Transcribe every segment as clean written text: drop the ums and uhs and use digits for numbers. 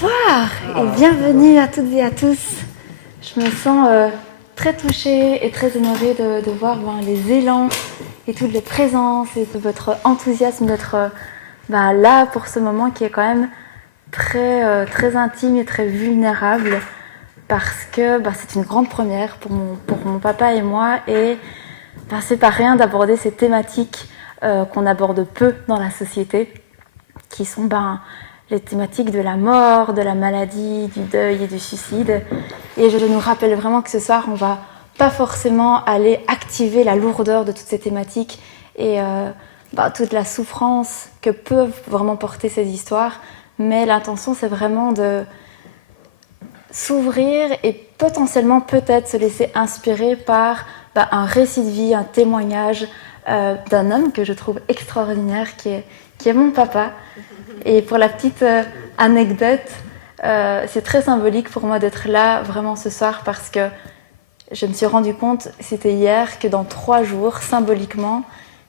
Bonsoir et bienvenue à toutes et à tous. Je me sens très touchée et très honorée de voir les élans et toutes les présences et de votre enthousiasme d'être là pour ce moment qui est quand même très intime et très vulnérable parce que c'est une grande première pour mon papa et moi et c'est pas rien d'aborder ces thématiques qu'on aborde peu dans la société qui sont les thématiques de la mort, de la maladie, du deuil et du suicide. Et je nous rappelle vraiment que ce soir, on ne va pas forcément aller activer la lourdeur de toutes ces thématiques et toute la souffrance que peuvent vraiment porter ces histoires. Mais l'intention, c'est vraiment de s'ouvrir et potentiellement peut-être se laisser inspirer par un récit de vie, un témoignage d'un homme que je trouve extraordinaire, qui est mon papa. Et pour la petite anecdote, c'est très symbolique pour moi d'être là vraiment ce soir parce que je me suis rendu compte, c'était hier, que dans 3 jours, symboliquement,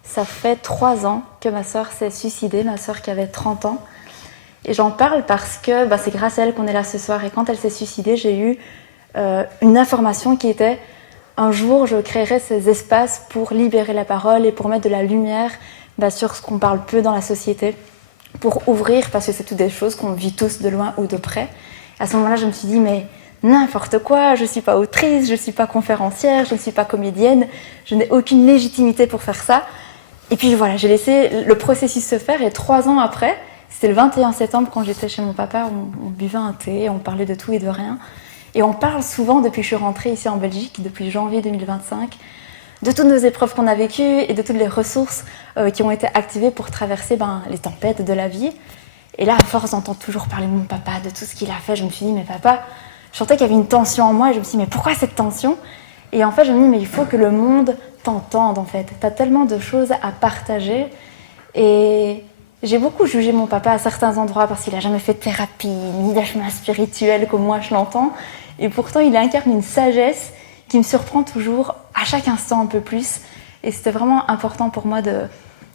ça fait 3 ans que ma sœur s'est suicidée, ma sœur qui avait 30 ans. Et j'en parle parce que c'est grâce à elle qu'on est là ce soir. Et quand elle s'est suicidée, j'ai eu une information qui était: un jour, je créerai ces espaces pour libérer la parole et pour mettre de la lumière sur ce qu'on parle peu dans la société. Pour ouvrir, parce que c'est toutes des choses qu'on vit tous de loin ou de près. À ce moment-là, je me suis dit, mais n'importe quoi, je ne suis pas autrice, je ne suis pas conférencière, je ne suis pas comédienne, je n'ai aucune légitimité pour faire ça. Et puis voilà, j'ai laissé le processus se faire et 3 ans après, c'était le 21 septembre quand j'étais chez mon papa, on buvait un thé, on parlait de tout et de rien. Et on parle souvent, depuis que je suis rentrée ici en Belgique, depuis janvier 2025, de toutes nos épreuves qu'on a vécues et de toutes les ressources qui ont été activées pour traverser les tempêtes de la vie. Et là, à force d'entendre toujours parler de mon papa, de tout ce qu'il a fait, je me suis dit, mais papa, je sentais qu'il y avait une tension en moi et je me suis dit, mais pourquoi cette tension? Et en fait, je me dis, mais il faut que le monde t'entende en fait. Tu as tellement de choses à partager. Et j'ai beaucoup jugé mon papa à certains endroits parce qu'il n'a jamais fait de thérapie, ni de chemin spirituel comme moi je l'entends. Et pourtant, il incarne une sagesse qui me surprend toujours à chaque instant un peu plus. Et c'était vraiment important pour moi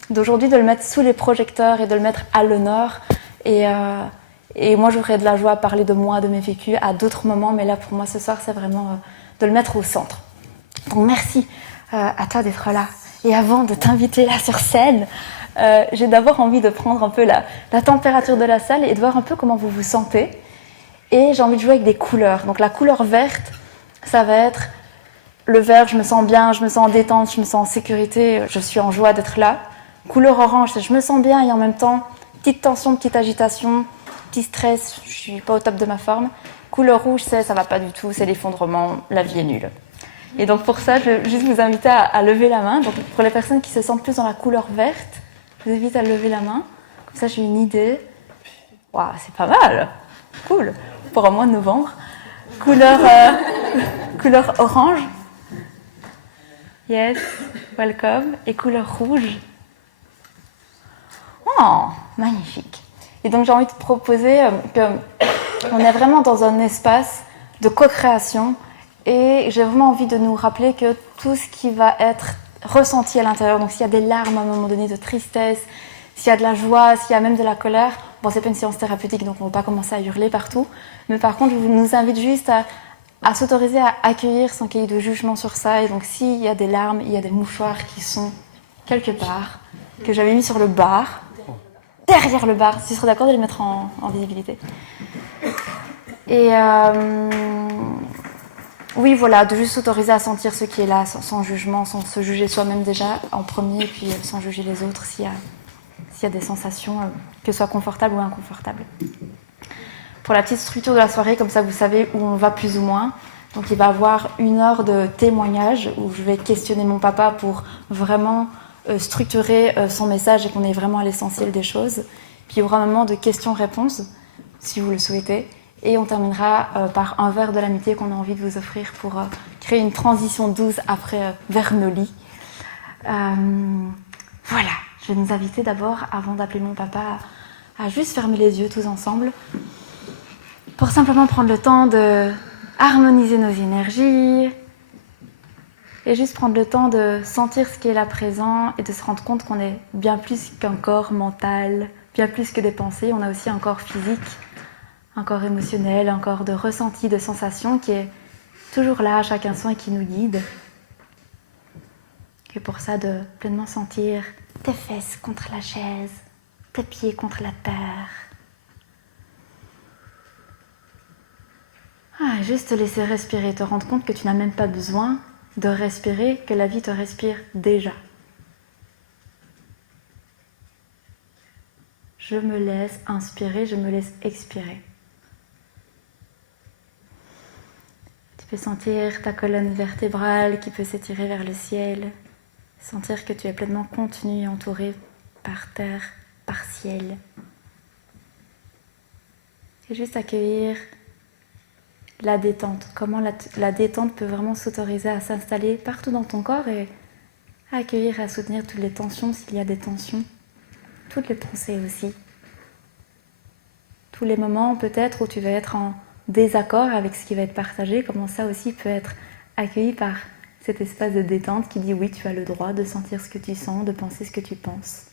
d'aujourd'hui de le mettre sous les projecteurs et de le mettre à l'honneur. Et moi, j'aurais de la joie à parler de moi, de mes vécus à d'autres moments. Mais là, pour moi, ce soir, c'est vraiment de le mettre au centre. Donc, merci à toi d'être là. Et avant de t'inviter là sur scène, j'ai d'abord envie de prendre un peu la température de la salle et de voir un peu comment vous vous sentez. Et j'ai envie de jouer avec des couleurs. Donc, la couleur verte, ça va être le vert, je me sens bien, je me sens en détente, je me sens en sécurité, je suis en joie d'être là. Couleur orange, c'est je me sens bien et en même temps, petite tension, petite agitation, petit stress, je suis pas au top de ma forme. Couleur rouge, c'est ça va pas du tout, c'est l'effondrement, la vie est nulle. Et donc pour ça, je vais juste vous inviter à lever la main. Donc pour les personnes qui se sentent plus dans la couleur verte, je vous invite à lever la main. Comme ça, j'ai une idée. Waouh, c'est pas mal, cool, pour un mois de novembre. Couleur orange. Yes, welcome. Et couleur rouge. Oh, magnifique. Et donc j'ai envie de proposer qu'on est vraiment dans un espace de co-création et j'ai vraiment envie de nous rappeler que tout ce qui va être ressenti à l'intérieur, donc s'il y a des larmes à un moment donné de tristesse, s'il y a de la joie, s'il y a même de la colère, c'est pas une séance thérapeutique donc on ne va pas commencer à hurler partout, mais par contre je nous invite juste à s'autoriser à accueillir sans qu'il y ait de jugement sur ça. Et donc s'il y a des larmes, il y a des mouchoirs qui sont quelque part, que j'avais mis sur le bar, derrière le bar, si tu serais d'accord de les mettre en visibilité. Et oui, voilà, de juste s'autoriser à sentir ce qui est là, sans jugement, sans se juger soi-même déjà en premier, et puis sans juger les autres s'il y a des sensations, que ce soit confortables ou inconfortables. Pour la petite structure de la soirée, comme ça vous savez où on va plus ou moins. Donc il va y avoir 1 heure de témoignage où je vais questionner mon papa pour vraiment structurer son message et qu'on ait vraiment à l'essentiel des choses. Puis il y aura un moment de questions-réponses, si vous le souhaitez. Et on terminera par un verre de l'amitié qu'on a envie de vous offrir pour créer une transition douce après vers nos lits. Voilà, je vais nous inviter d'abord, avant d'appeler mon papa, à juste fermer les yeux tous ensemble pour simplement prendre le temps de harmoniser nos énergies et juste prendre le temps de sentir ce qui est là présent et de se rendre compte qu'on est bien plus qu'un corps mental, bien plus que des pensées, on a aussi un corps physique, un corps émotionnel, un corps de ressenti, de sensation qui est toujours là à chaque instant et qui nous guide. Et pour ça, de pleinement sentir tes fesses contre la chaise, tes pieds contre la terre. Juste te laisser respirer, te rendre compte que tu n'as même pas besoin de respirer, que la vie te respire déjà. Je me laisse inspirer, je me laisse expirer. Tu peux sentir ta colonne vertébrale qui peut s'étirer vers le ciel, sentir que tu es pleinement contenu et entouré par terre, par ciel. Et juste accueillir la détente, comment la détente peut vraiment s'autoriser à s'installer partout dans ton corps et à accueillir et à soutenir toutes les tensions s'il y a des tensions, toutes les pensées aussi. Tous les moments peut-être où tu vas être en désaccord avec ce qui va être partagé, comment ça aussi peut être accueilli par cet espace de détente qui dit oui, tu as le droit de sentir ce que tu sens, de penser ce que tu penses.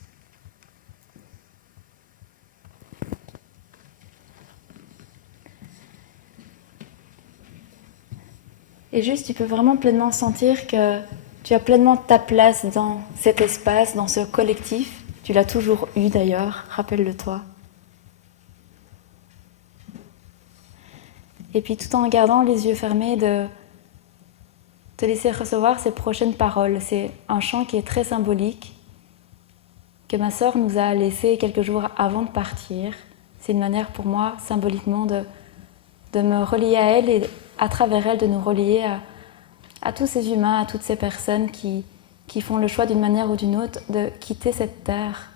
Et juste, tu peux vraiment pleinement sentir que tu as pleinement ta place dans cet espace, dans ce collectif. Tu l'as toujours eu d'ailleurs, rappelle-le-toi. Et puis tout en gardant les yeux fermés, de te laisser recevoir ces prochaines paroles. C'est un chant qui est très symbolique, que ma sœur nous a laissé quelques jours avant de partir. C'est une manière pour moi, symboliquement, de me relier à elle et à travers elle de nous relier à tous ces humains, à toutes ces personnes qui font le choix d'une manière ou d'une autre de quitter cette terre.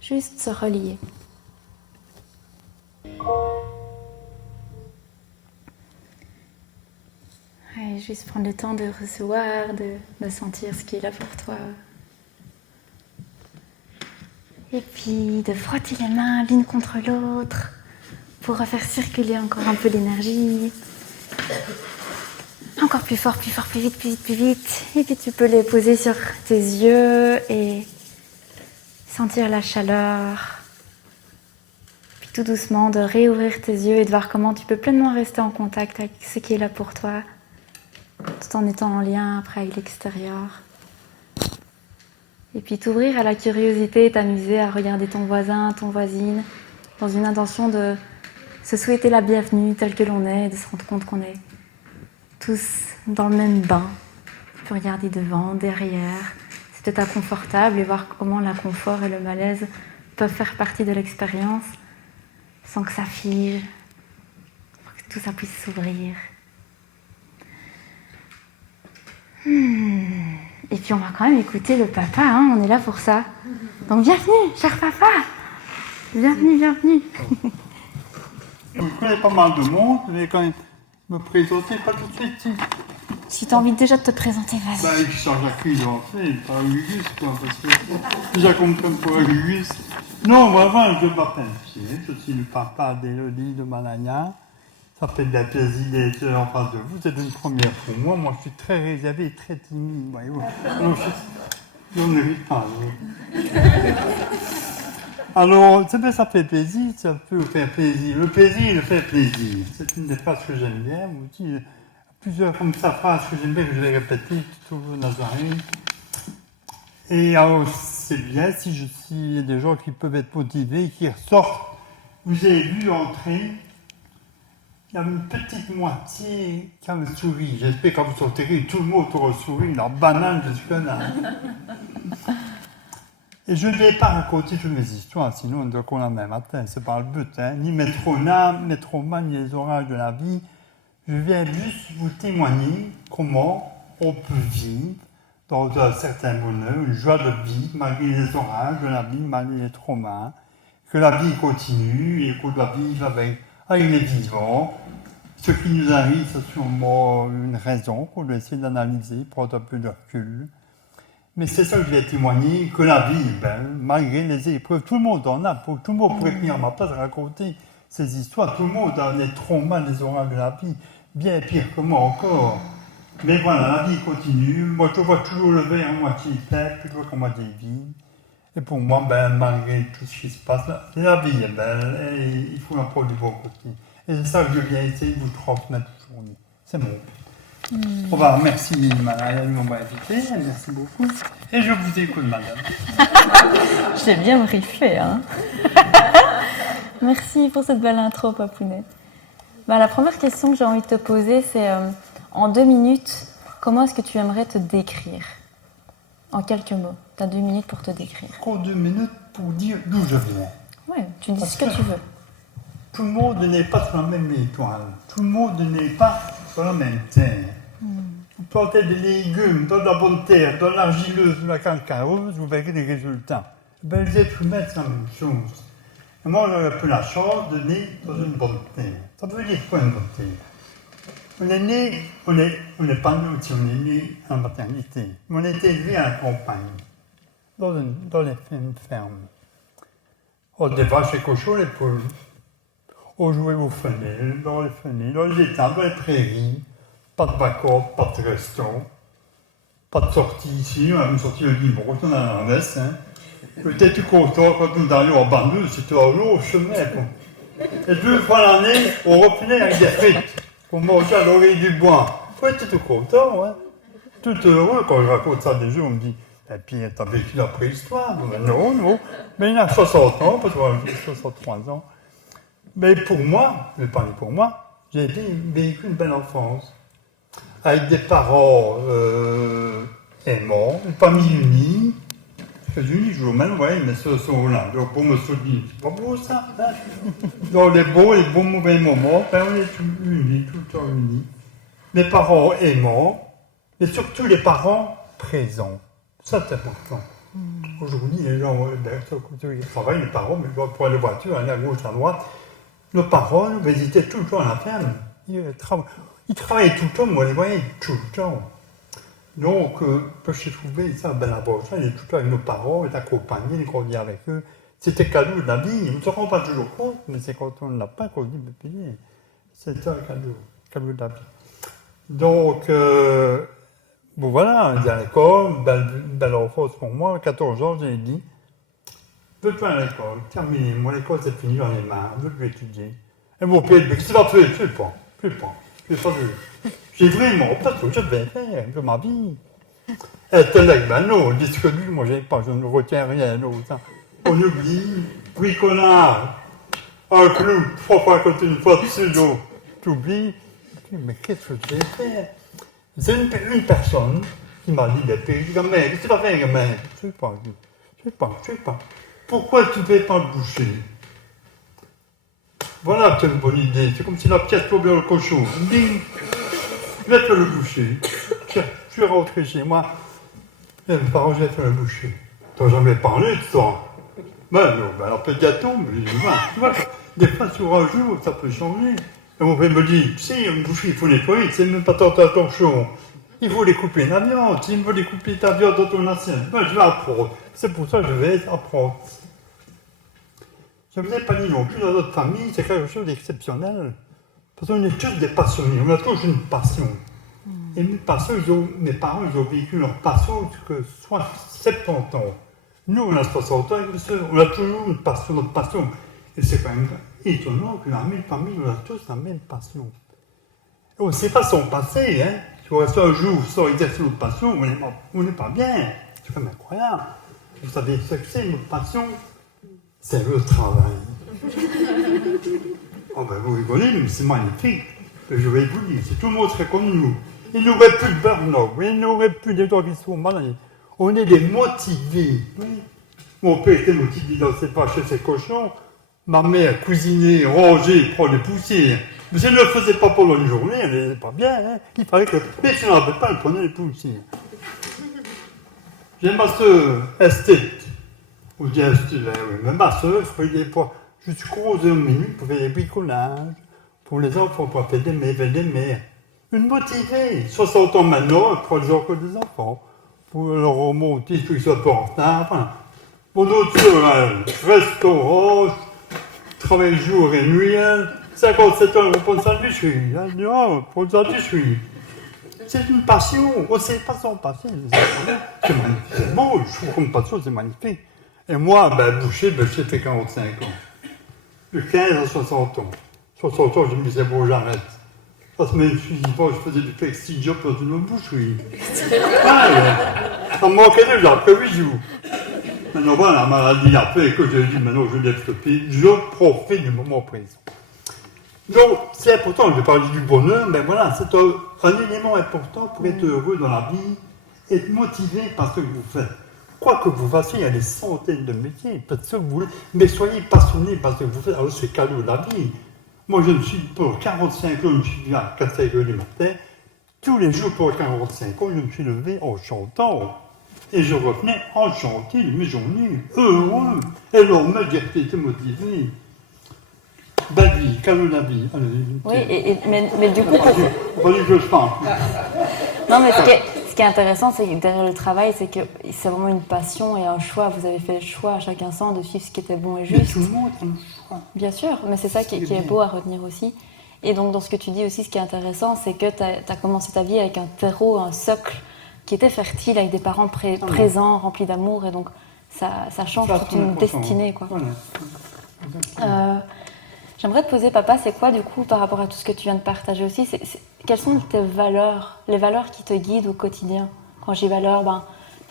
Juste se relier. Et juste prendre le temps de recevoir, de sentir ce qui est là pour toi. Et puis de frotter les mains l'une contre l'autre pour faire circuler encore un peu l'énergie. Encore plus fort, plus fort, plus vite, plus vite, plus vite. Et puis tu peux les poser sur tes yeux et sentir la chaleur. Puis tout doucement de réouvrir tes yeux et de voir comment tu peux pleinement rester en contact avec ce qui est là pour toi, tout en étant en lien après avec l'extérieur. Et puis t'ouvrir à la curiosité, t'amuser à regarder ton voisin, ton voisine, dans une intention de se souhaiter la bienvenue telle que l'on est, et de se rendre compte qu'on est tous dans le même bain. Tu peux regarder devant, derrière, c'est peut-être inconfortable et voir comment l'inconfort et le malaise peuvent faire partie de l'expérience sans que ça fige, pour que tout ça puisse s'ouvrir. Et puis on va quand même écouter le papa, hein, on est là pour ça. Donc bienvenue, cher papa. Bienvenue, bienvenue. Je connais pas mal de monde, mais quand même me présenter, pas tout de suite. Si tu as envie déjà de te présenter, vas-y. Bah, je change la cuisse d'entrée, pas Gugus, quoi, parce que déjà qu'on me prenne pour un Gugus. Non, vraiment, je m'appelle Pierre, je suis le papa d'Élodie de Malagna. Ça fait de la plaisir d'être en face de vous, c'est une première pour moi. Moi, je suis très réservé et très timide, voyez-vous. Alors, je ne ris pas. Alors, ça fait plaisir, ça peut faire plaisir. Le plaisir, il fait plaisir. C'est une des phrases que j'aime bien. Moi aussi, plusieurs comme ça phrases que j'aime bien, que je vais répéter toujours dans un. Et alors, c'est bien si je suis des gens qui peuvent être motivés, qui ressortent. Vous avez vu entrer, il y a une petite moitié qui a le sourire. J'espère que quand vous sortirez, tout le monde aura le sourire, la banane jusque-là. Et je ne vais pas raconter toutes mes histoires, sinon on doit qu'on la même matin. C'est pas le but, hein. Ni mettre en âme, mettre en main, ni les orages de la vie. Je viens juste vous témoigner comment on peut vivre dans un certain bonheur, une joie de vie, malgré les orages de la vie, malgré les traumas, que la vie continue et qu'on doit vivre avec les vivants. Ce qui nous arrive, c'est sûrement une raison qu'on doit essayer d'analyser, prendre un peu de recul. Mais c'est ça que je vais témoigner, que la vie, malgré les épreuves, tout le monde en a, tout le monde pourrait venir à ma place raconter ces histoires, tout le monde a les traumas, les orages de la vie, bien pire que moi encore. Mais voilà, la vie continue, moi je vois toujours le verre à moitié plein, plutôt qu'à moitié vide. Et pour moi, malgré tout ce qui se passe, la vie est belle et il faut en prendre du bon côté. Et c'est ça que je viens essayer de vous transmettre aujourd'hui. C'est bon. Au revoir, merci madame, on m'a invité, merci beaucoup. Et je vous écoute madame. J'ai bien briefé, hein. Merci pour cette belle intro, Papounet. La première question que j'ai envie de te poser, c'est en 2 minutes, comment est-ce que tu aimerais te décrire? En quelques mots. Tu as 2 minutes pour te décrire. Encore 2 minutes pour dire d'où je viens. Oui, tu dis ce que tu veux. Tout le monde n'est pas sur la même étoile. Tout le monde n'est pas sur la même terre. Vous plantez des légumes dans la bonne terre, dans l'argileuse, dans la calcareuse, vous verrez des résultats. Les êtres humains, c'est la même chose. Et moi, j'ai un peu la chance de naître dans une bonne terre. Ça veut dire quoi une bonne terre? On est né, on n'est pas né aussi, on est né en maternité. Mais on a été élevé à la campagne, dans une ferme. On des vaches et cochons, les poules. On jouait aux fenêtres, dans les étables, dans les prairies. Pas de vacances, pas de restaurant, pas de sortie ici. On a une sortie le dimanche, on a la messe. Hein. Peut-être tout content quand nous allions en banlieue, c'était un jour au chemin. Quoi. Et 2 fois l'année, on revenait avec des frites qu'on mangeait à l'oreille du bois. On était tout content, ouais. Tout heureux. Quand je raconte ça des gens, on me dit, et puis t'as vécu la préhistoire? Non. Mais il a 60 ans, parce que j'ai 63 ans. Mais pour moi, je vais parler pour moi, j'ai vécu une belle enfance. Avec des parents aimants, une famille unie. Je suis unis, je vous même, ouais, mais ceux sont là. Donc, pour me soutenir, c'est pas beau ça, hein? Dans les bons mauvais moments, on est unis, tout le temps unis. Les parents aimants, mais surtout les parents présents. Ça, c'est important. Aujourd'hui, les gens, ils travaillent, les parents, mais ils prennent la voiture, aller à gauche, à droite. Nos parents, nous visitaient tout le temps à la ferme. Ils travaillaient tout le temps, moi, je les voyais tout le temps. Donc, j'ai trouvé ça ben là-bas. Il est tout le temps avec nos parents, il est accompagné, il grandit avec eux. C'était cadeau de la vie. On ne se rend pas toujours compte, mais c'est quand on ne l'a pas qu'on dit, mais c'est un cadeau de la vie. Donc, bon voilà, il est à l'école, belle enfance pour moi. 14 ans, j'ai dit, je veux plus à l'école, terminé. Moi, l'école, c'est fini, j'en ai marre, je veux plus étudier. Et mon père, mais qu'est-ce que tu vas faire? Je ne sais pas. J'ai vraiment pas ce que je vais faire de ma vie. Elle te lègue, ben non, dis ce que lui, moi j'ai pas, je ne retiens rien d'autre. On oublie, bricolage, un clou, 3 fois contre une fois dessus l'eau. Tu oublies, mais qu'est-ce que je vais faire? C'est une personne qui m'a dit, gamin, qu'est-ce que tu vas faire, gamin? Je sais pas. Pourquoi tu ne fais pas le boucher? Voilà, c'est une bonne idée. C'est comme si la pièce tombait dans le cochon. Ding! Je vais faire le boucher. Je suis rentré chez moi. Et mes parents, je vais faire le boucher. T'as jamais parlé de ça? Ben non, ben alors peut-être gâteau, mais tu vois, des fois sur un jour, ça peut changer. Et mon père me dit, tu sais, une boucherie, il faut nettoyer, c'est même pas tant attention. Il faut découper la viande. S'il faut découper ta viande dans ton assiette, ben je vais apprendre. C'est pour ça que je vais apprendre. Je ne vous ai pas dit non plus, dans notre famille, c'est quelque chose d'exceptionnel. Parce qu'on est tous des passionnés, on a tous une passion. Et mes parents, ils ont vécu leur passion jusqu'à 70 ans. Nous, on a 60 ans, on a toujours une passion, notre passion. Et c'est quand même étonnant que dans la même famille, on a tous la même passion. Et on ne sait pas son passé, hein. Si on reste un jour sans exercer notre passion, on n'est pas bien. C'est quand même incroyable. Vous savez ce que c'est, notre passion? C'est le travail. Oh ben vous rigolez, mais c'est magnifique. Je vais vous dire, si tout le monde serait comme nous, il n'y aurait plus de burn-out, il n'y aurait plus de gens qui sont malades. On est des motivés. Oui. Mon père était motivé dans ses vaches et ses cochons. Ma mère cuisinait, rangeait, prenait des poussières. Mais elle ne le faisait pas pendant une journée, elle n'était pas bien. Hein. Il fallait que. Mais si on n'en avait pas, elle prenait les poussières. J'ai ma soeur, esthète. On dit esthète, oui. Mais ma soeur, je suis croisé 1 minute pour faire des bricolages. Pour les enfants, pour faire des mères. Une motivée. 60 ans maintenant, elle prend encore des enfants. Pour leur remonter, il faut qu'ils soient pas en retard. Enfin, mon autre soeur, restaurant, travaille jour et nuit. 57 ans, on prend une sandwicherie. Non, pour une sandwicherie. C'est une passion. On ne sait pas s'en passer. C'est magnifique. C'est beau, je trouve comme passion, c'est magnifique. Et moi, boucher, j'ai fait 45 ans. De 15 à 60 ans. 60 ans, je me disais, bon, j'arrête. La semaine suivante, je faisais du flexi job dans une autre boucherie. Ça me manquait déjà après 8 jours. Maintenant, voilà, la maladie a fait que j'ai dit, maintenant, je lève le pied, je profite du moment présent. Donc, c'est important, je vais parler du bonheur, mais voilà, c'est un élément important pour être heureux dans la vie, être motivé par ce que vous faites. Quoi que vous fassiez, il y a des centaines de métiers, faites ce que vous voulez, mais soyez passionné par ce que vous faites, alors c'est cadeau de la vie. Moi, je me suis, pour 45 ans, je me suis levé à 4-5 heures du matin, tous les jours pour 45 ans, je me suis levé en chantant. Et je revenais enchanté de mes journées, heureux. Et le lendemain, j'ai été motivé. Belle vie, calme la vie. Oui, mais du coup... Vas-y, je parle. Non, mais ce qui est intéressant, c'est que derrière le travail, c'est que c'est vraiment une passion et un choix. Vous avez fait le choix à chacun sens de suivre ce qui était bon et juste. Mais tout le monde a le choix. Bien sûr, mais c'est ça qui est beau à retenir aussi. Et donc, dans ce que tu dis aussi, ce qui est intéressant, c'est que tu as commencé ta vie avec un terreau, un socle qui était fertile, avec des parents présents, remplis d'amour. Et donc, ça change toute une destinée, quoi. Voilà. J'aimerais te poser, papa, c'est quoi, du coup, par rapport à tout ce que tu viens de partager aussi, quelles sont tes valeurs, les valeurs qui te guident au quotidien? Quand je dis valeurs,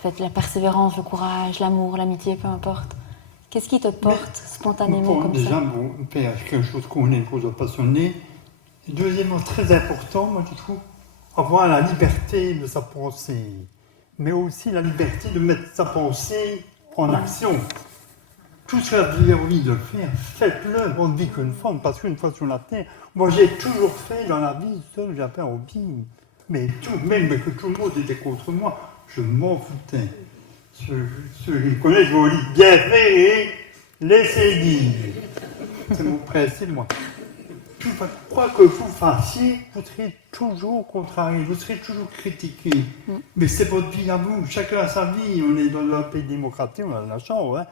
peut-être la persévérance, le courage, l'amour, l'amitié, peu importe. Qu'est-ce qui te porte spontanément comme déjà, ça? Bon, faire quelque chose qu'on aime, qu'on soit passionné. Et deuxièmement, très important, moi, je trouve, avoir la liberté de sa pensée, mais aussi la liberté de mettre sa pensée en action. Tout ce que vous avez envie de faire, faites-le. On ne vit qu'une fois, on passe qu'une fois sur la terre. Moi, j'ai toujours fait dans la vie ce que j'appelle un hobby. Mais même que tout le monde était contre moi, je m'en foutais. Ceux qui me connaissent, je vous dis bien fait et laissez dire. C'est mon principe, moi. Quoi que vous fassiez, vous serez toujours contrarié, vous serez toujours critiqué. Mais c'est votre vie à vous, chacun a sa vie. On est dans un pays démocratique, on a de la chance, hein.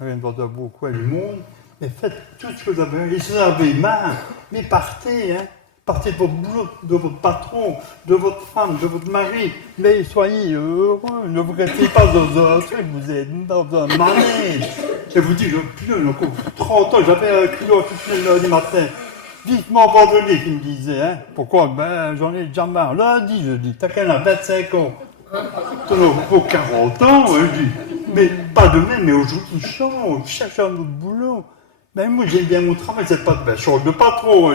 On est dans un beau coin du monde. Mais faites tout ce que vous avez. Et si vous avez marre, mais partez, hein. Partez de votre boulot, de votre patron, de votre femme, de votre mari. Mais soyez heureux, ne vous restez pas dans un truc, vous êtes dans un manège. Je vous dis, je pleure, encore 30 ans, j'avais un culot toutes les lundis matin. Vivement abandonné, qui me disait, hein. Pourquoi? J'en ai déjà marre. Lundi, je dis, t'as qu'un à 25 ans. T'en as pour 40 ans, je dis. Mais pas demain, mais aujourd'hui, change, cherche un autre boulot. Ben, moi, j'aime bien mon travail, c'est pas de change de patron,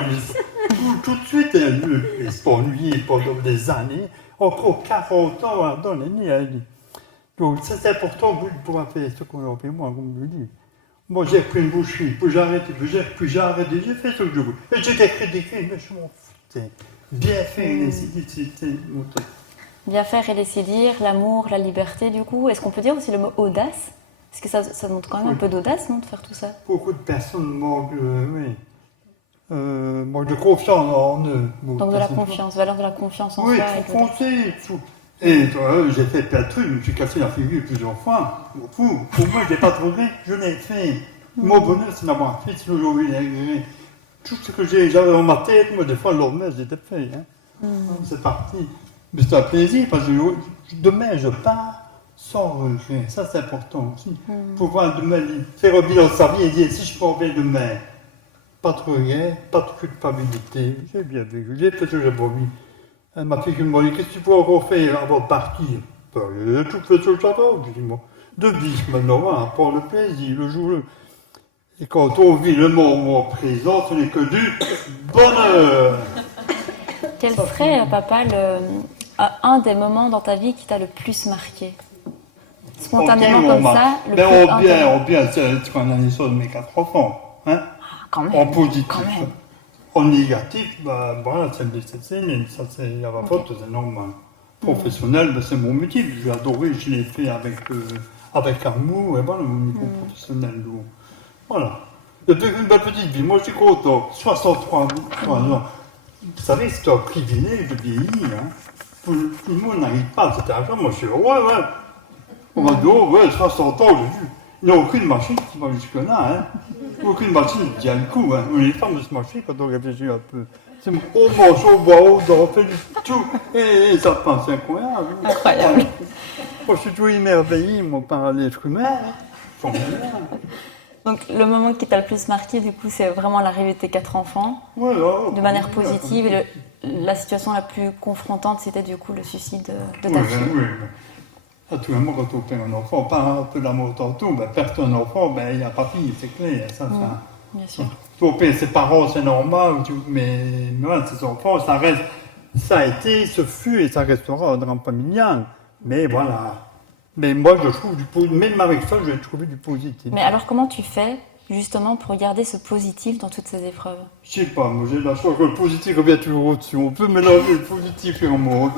tout de suite, elle s'est ennuyée pendant des années, encore 40 ans, voilà, dans l'année, elle dit. Donc, c'est important, vous, de pouvoir faire ce qu'on a fait, moi, comme je vous dis. Moi, j'ai pris une boucherie, puis j'ai arrêté, j'ai fait ce que je voulais. Et j'étais critiqué, mais je m'en foutais. Bien fait, c'était mon truc. Bien faire et laisser dire, l'amour, la liberté, du coup. Est-ce qu'on peut dire aussi le mot audace? Parce que ça montre quand même un peu d'audace, non, de faire tout ça? Beaucoup de personnes manquent de confiance en eux. Donc de la confiance, valeur de la confiance en soi. soi. Oui, tout foncé. Et j'ai fait plein de trucs, je me suis cassé la figure plusieurs fois. Pour moi, je n'ai pas trouvé, je l'ai fait. Mon bonheur, c'est d'avoir fait, c'est aujourd'hui agréé. Tout ce que j'avais dans ma tête, moi, des fois, le lendemain, j'étais fait. Hein. C'est parti. Mais c'est un plaisir, parce que demain, je pars sans regret. Ça, c'est important aussi. Pouvoir demain faire un bilan de sa vie et dire, si je pars bien demain, pas de regret, pas de culpabilité. J'ai bien vécu, j'ai fait ce que j'ai envie. Ma fille qui me dit, qu'est-ce que tu peux encore faire avant de partir? J'ai tout fait ce que j'avais envie, moi. De vivre maintenant, hein, prendre le plaisir, le jour. Et quand on vit le moment présent, ce n'est que du bonheur. Quel serait, papa, un des moments dans ta vie qui t'a le plus marqué? Spontanément comme ça, le plus bien, c'est quand on a l'histoire de mes 4 enfants. Hein? Quand même. En positif. Quand même. En négatif, voilà, c'est le décès, ça c'est la faute, c'est normal. Professionnel, c'est mon métier, j'ai adoré, je l'ai fait avec amour, et voilà, mon niveau professionnel. Donc, voilà. Depuis une belle petite vie, moi je suis content, 63 ans. Vous savez, c'est un privilège de vieillir. Hein. Tout le monde n'arrive pas à cet âge-là, moi je suis heureux, ouais. On m'a dit, oh ouais, 60 ans, j'ai vu. Il n'y a aucune machine qui va jusque-là, hein. Aucune machine qui tient le coup, hein. Les femmes de se marcher quand on réfléchit un peu. C'est on mange, on boit, on dort, on fait du tout. Et ça passe, c'est incroyable. Incroyable. Moi, je suis toujours émerveillé, moi, par l'être humain. formidable. Donc le moment qui t'a le plus marqué, du coup, c'est vraiment l'arrivée de tes 4 enfants, Voilà, de manière positive. Et la situation la plus confrontante, c'était du coup le suicide de ta fille. Oui. À tout moment, quand on perd un enfant, on parle un peu de l'amour tantôt, ben, perdre un enfant, ben, il n'y a pas fille, c'est clair. Ça, Bien sûr. tu perd ses parents, c'est normal, mais voilà, ses enfants, ça reste, ça a été, ce fut et ça restera un drame familial. Mais voilà. Mais moi, je trouve même avec ça, je vais trouver du positif. Mais alors, comment tu fais justement pour garder ce positif dans toutes ces épreuves? Je sais pas, moi j'ai la chance que le positif revient toujours au-dessus. On peut mélanger le positif et l'amour.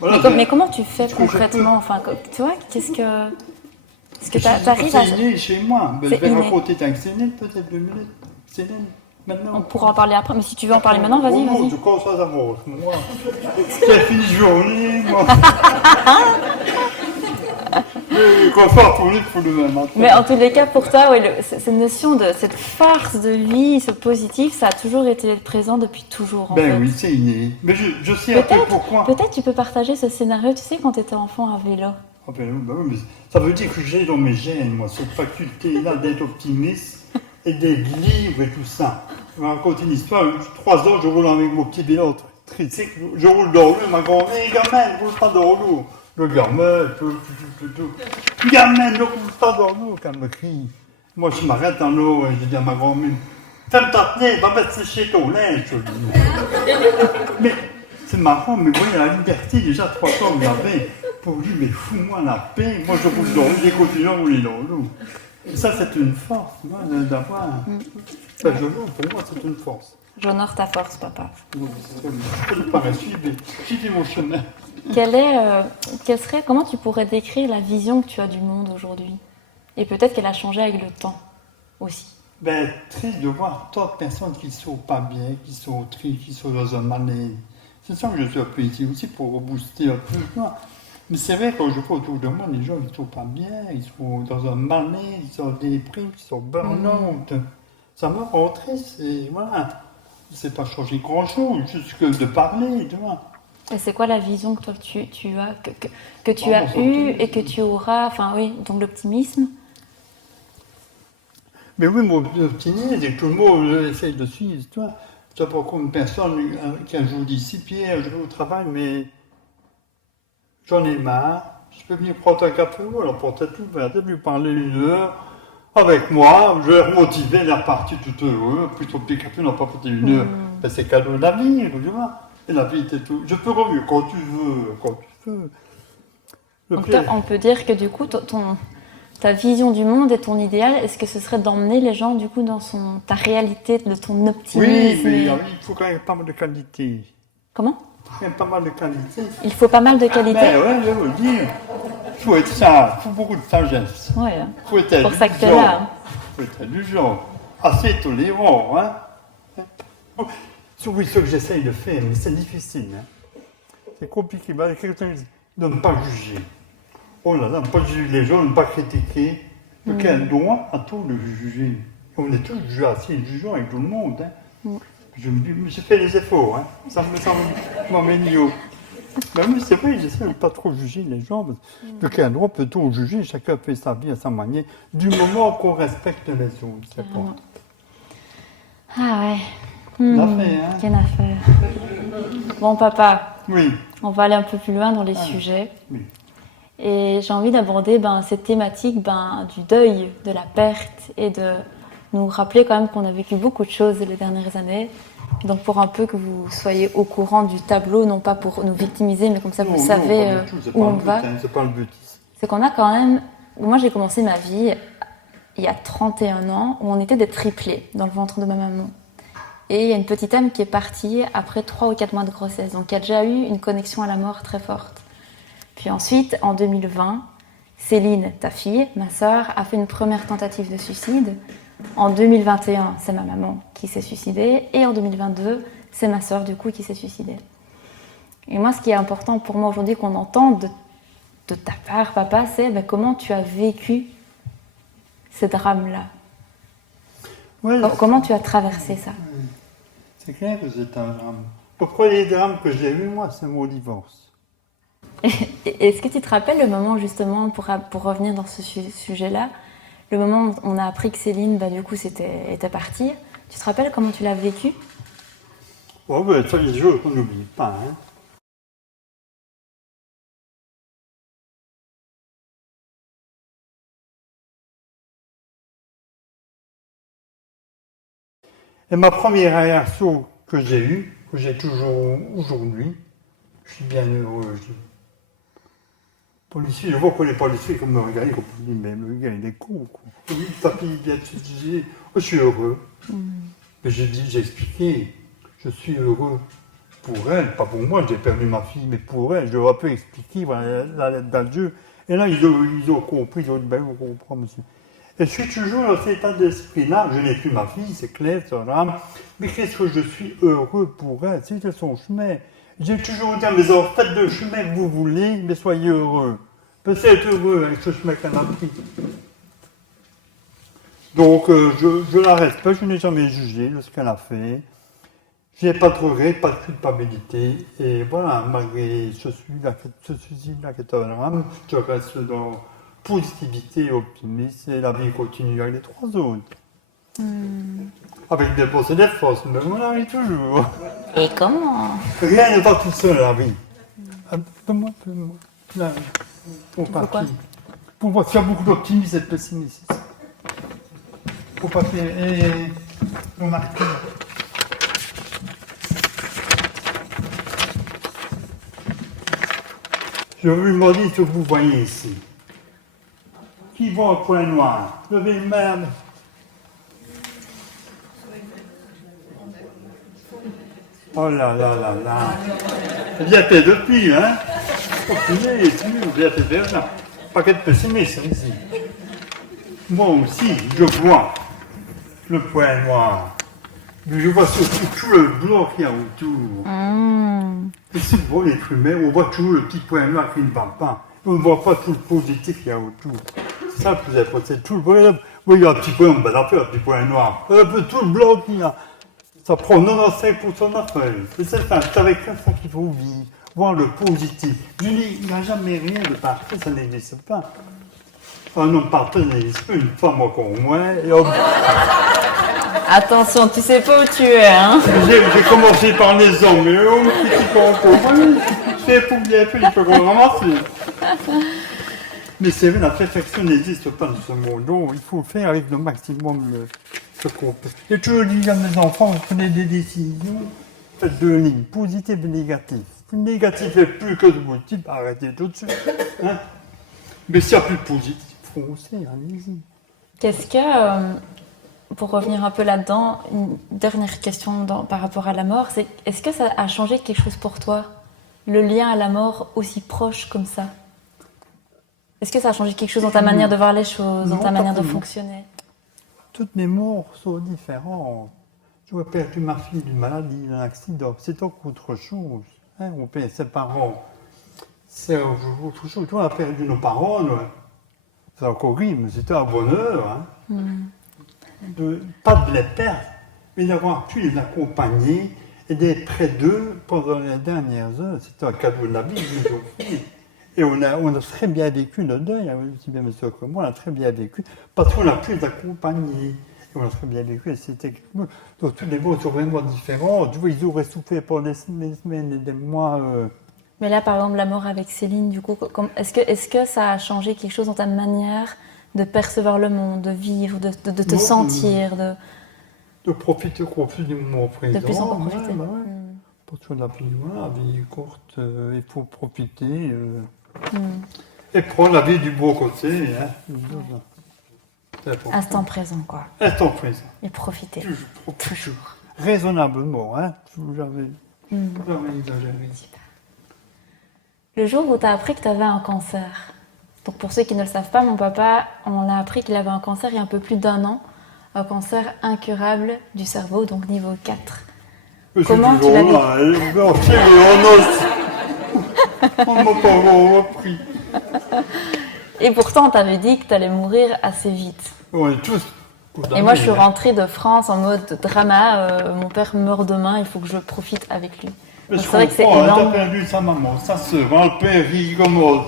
Voilà, mais comment tu fais concrètement? Enfin, tu vois, qu'est-ce que tu arrives à... C'est inné chez moi. Ben, je vais inné. raconter avec Céline, peut-être 2 minutes. Céline, maintenant. On pourra en parler après, mais si tu veux en parler maintenant, vas-y, Oh, vas-y. je commence à savoir. Moi, c'est fini de journée, moi. Mais quand on sort tourner, il faut le même matin. Mais en tous les cas, pour toi, oui, cette notion de cette force de vie, ce positif, ça a toujours été présent depuis toujours, en fait. Ben oui, c'est inné. Mais je sais un peu pourquoi. Peut-être tu peux partager ce scénario, tu sais, quand tu étais enfant à vélo. Ah ben oui, mais ça veut dire que j'ai dans mes gènes, moi, cette faculté-là d'être optimiste et d'être libre et tout ça. Je vais raconter une histoire. 3 ans, je roule avec mon petit vélo tricycle. Je roule dans l'eau, ma grand-mère, gamin, ne roule pas dans l'eau. Le gamin, tout. Gamin, ne roule pas dans l'eau, quand elle me crie. Moi, je m'arrête dans l'eau et je dis à ma grand-mère, ferme ta fenêtre, va mettre sécher ton linge. Mais c'est marrant, mais voyez, la liberté, déjà 3 ans, vous avez. Pour lui, mais fous-moi la paix. Moi, je roule dans l'eau, j'ai continué à rouler dans l'eau. Et ça, c'est une force, moi, d'avoir. Enfin, je roule, pour moi, c'est une force. J'honore ta force, papa. Je parais suivre, je suis émotionnel. Comment tu pourrais décrire la vision que tu as du monde aujourd'hui? Et peut-être qu'elle a changé avec le temps aussi. Ben, triste de voir tant de personnes qui ne sont pas bien, qui sont tristes, qui sont dans un malaise. C'est ça que je suis un peu ici aussi pour rebooster un peu. Moi. Mais c'est vrai, quand je vois autour de moi, les gens ils ne sont pas bien, ils sont dans un malaise, ils sont déprime, ils sont burn-out. Ça m'a rend triste et voilà. C'est pas changer grand-chose, juste que de parler, tu vois. Et c'est quoi la vision que toi tu as, que tu as eue et que tu auras, enfin oui, donc l'optimisme? Mais oui, mon optimisme, et tout le monde essaye de suivre, tu vois. Tu vois, pour une personne qui a joué d'ici, Pierre, je vais au travail, mais j'en ai marre, je peux venir prendre un café, alors pour tête ouverte, lui parler 1 heure avec moi, je vais remotiver, elle est repartie tout heureux, puis ton petit café n'a pas fait 1 heure. Ben, c'est cadeau de la vie, tu vois. Et la vie était tout. Je peux revenir quand tu veux. Donc toi, on peut dire que du coup, ta vision du monde et ton idéal, est-ce que ce serait d'emmener les gens du coup dans ta réalité, de ton optimisme? Oui, mais il faut quand même pas mal de qualité. Comment? Il faut quand même pas mal de qualité. Il faut pas mal de qualité. Ben ouais, je veux dire. Il faut être sage, il faut beaucoup de sagesse. Ouais. Il faut être pour ça que t'es là. Il faut être indulgent, assez tolérant, hein. Oui, ce que j'essaye de faire, mais c'est difficile. Hein. C'est compliqué. Quelqu'un dit de ne pas juger. Oh là là, ne pas juger les gens, ne pas critiquer. Quel droit a tout de juger? On est tous jugés assez jugeants avec tout le monde. Hein. Je me dis, j'ai fait les efforts. Hein. Ça m'améliore. Ben oui, c'est vrai, j'essaie de ne pas trop juger les gens. De quel droit peut-on juger? Chacun fait sa vie à sa manière, du moment qu'on respecte les autres. C'est pas. Ah ouais. L'affaire, hein. Quelle affaire. Bon, papa, Oui. on va aller un peu plus loin dans les sujets. Oui. Et j'ai envie d'aborder cette thématique du deuil, de la perte, et de nous rappeler quand même qu'on a vécu beaucoup de choses les dernières années. Donc pour un peu que vous soyez au courant du tableau, non pas pour nous victimiser, mais comme ça vous savez où on va. C'est pas le but. C'est qu'on a quand même... Moi j'ai commencé ma vie il y a 31 ans, où on était des triplés dans le ventre de ma maman. Et il y a une petite âme qui est partie après 3 ou 4 mois de grossesse, donc qui a déjà eu une connexion à la mort très forte. Puis ensuite, en 2020, Céline, ta fille, ma sœur, a fait une première tentative de suicide. En 2021, c'est ma maman qui s'est suicidée. Et en 2022, c'est ma sœur, du coup, qui s'est suicidée. Et moi, ce qui est important pour moi aujourd'hui qu'on entende de ta part, papa, c'est comment tu as vécu ces drames-là. Ouais, comment tu as traversé ça? C'est clair que c'est un drame. Pourquoi les drames que j'ai eus, moi, c'est mon divorce. Est-ce que tu te rappelles le moment justement, pour revenir dans ce sujet-là, le moment où on a appris que Céline, du coup, était partie, tu te rappelles comment tu l'as vécu? Oh, ben, ça, les jours qu'on n'oublie pas. Hein. Et ma première réaction que j'ai eue, que j'ai toujours aujourd'hui, je suis bien heureux. Policier, je vois que les policiers comme me regardent, ils me disent, mais le gars il est con. Quoi. Oui, ta fille vient de se dire, oh, je suis heureux. Mais j'ai expliqué, je suis heureux pour elle, pas pour moi, j'ai perdu ma fille, mais pour elle, je leur ai pu expliquer voilà, la lettre d'adieu. Et là, ils ont compris, ils ont dit, ben, on comprend, monsieur. Et je suis toujours dans cet état d'esprit-là, je n'ai plus ma fille, c'est clair, c'est un drame, mais qu'est-ce que je suis heureux pour elle, c'était son chemin. J'ai toujours dit à mes enfants, faites le chemin que vous voulez, mais soyez heureux. Peut-être heureux avec ce chemin qu'elle a pris. Donc, je la respecte, je n'ai jamais jugé de ce qu'elle a fait. Je n'ai pas de regret, pas de culpabilité. Et voilà, malgré ce suicide-là qui est un drame, je reste dans positivité et optimisme et la vie continue avec les trois autres. Avec des bosses et des fausses, mais on arrive toujours. Et comment? Rien n'est pas tout seul la vie. Donne-moi. Là, Pourquoi? Pour voir s'il y a beaucoup d'optimisme et de pessimisme. Pour pas faire. On marque. Je vous demande ce que vous voyez ici. Qui voit un point noir? Levez le main. Oh là là là là. Bien fait depuis, hein? Oh punaise, bien fait déjà. Paquet de pessimisme ici. Moi aussi, je vois le point noir. Mais je vois surtout tout le blanc qu'il y a autour. Et si on voit l'être humain, on voit toujours le petit point noir qui ne va pas. On ne voit pas tout le positif qu'il y a autour. C'est ça le plus important, c'est tout le point. Oui, il y a un petit point, on va l'appeler un petit point noir. Un peu tout le blanc qu'il y a. Ça prend 95% de la feuille. C'est avec ça qu'il faut vivre, voir le positif. Je dis, il n'y a jamais rien de parfait, ça n'existe pas. Un homme parfait n'existe pas, une femme encore moins. Et Attention, tu sais pas où tu es, hein? j'ai commencé par les hommes, mais eux, qui sont encore moins. C'est pour bien fait, il faut qu'on le ramasse. Mais c'est vrai, la perfection n'existe pas dans ce monde. Donc, il faut faire avec le maximum ce qu'on peut. Et je dis à mes enfants, vous prenez des décisions, faites deux lignes, positives et négatives. Si le négatif est plus que le positif, arrêtez tout de suite. Hein? Mais s'il n'y a plus de positif, foncez, allez-y. Qu'est-ce que, pour revenir un peu là-dedans, une dernière question par rapport à la mort, c'est est-ce que ça a changé quelque chose pour toi, le lien à la mort aussi proche comme ça? Est-ce que ça a changé quelque chose dans ta manière de voir les choses, dans ta manière de fonctionner? Toutes mes morts sont différentes. J'aurais perdu ma fille d'une maladie, d'un accident, c'est encore autre chose. Hein, on perd ses parents, c'est autre chose. Toi, on a perdu nos parents, c'est encore horrible, mais c'était un bonheur. Hein. Pas de les perdre, mais d'avoir pu les accompagner et d'être près d'eux pendant les dernières heures. C'était un cadeau de la vie qu'ils nous ont fait. Et on a très bien vécu notre deuil, aussi bien monsieur que moi, on a très bien vécu, parce qu'on a pu les accompagner. Et on a très bien vécu, et c'était... Donc tous les mots sont vraiment différents. Tu vois, ils auraient souffert pendant des semaines et des mois. Mais là, par exemple, la mort avec Céline, du coup, est-ce que ça a changé quelque chose dans ta manière de percevoir le monde, de vivre, de te sentir, de profiter du moment présent. De plus en plus profiter. Parce que la vie est courte, il faut profiter. Et prendre la vie du beau côté. Hein. Instant présent, quoi. Instant présent. Et profiter. Toujours. Raisonnablement, hein. Jamais exagéré. Le jour où tu as appris que tu avais un cancer, donc pour ceux qui ne le savent pas, mon papa, on a appris qu'il avait un cancer il y a un peu plus d'1 an, un cancer incurable du cerveau, donc niveau 4. Comment tu l'as vécu? On m'a pas repris. Et pourtant, on t'avait dit que tu allais mourir assez vite. On est tous. Et moi, je suis rentrée de France en mode drama. Mon père meurt demain, il faut que je profite avec lui. Mais je C'est vrai que c'est comprends, hein, énorme. t'as perdu sa maman, sa sœur, hein, le père, il commence.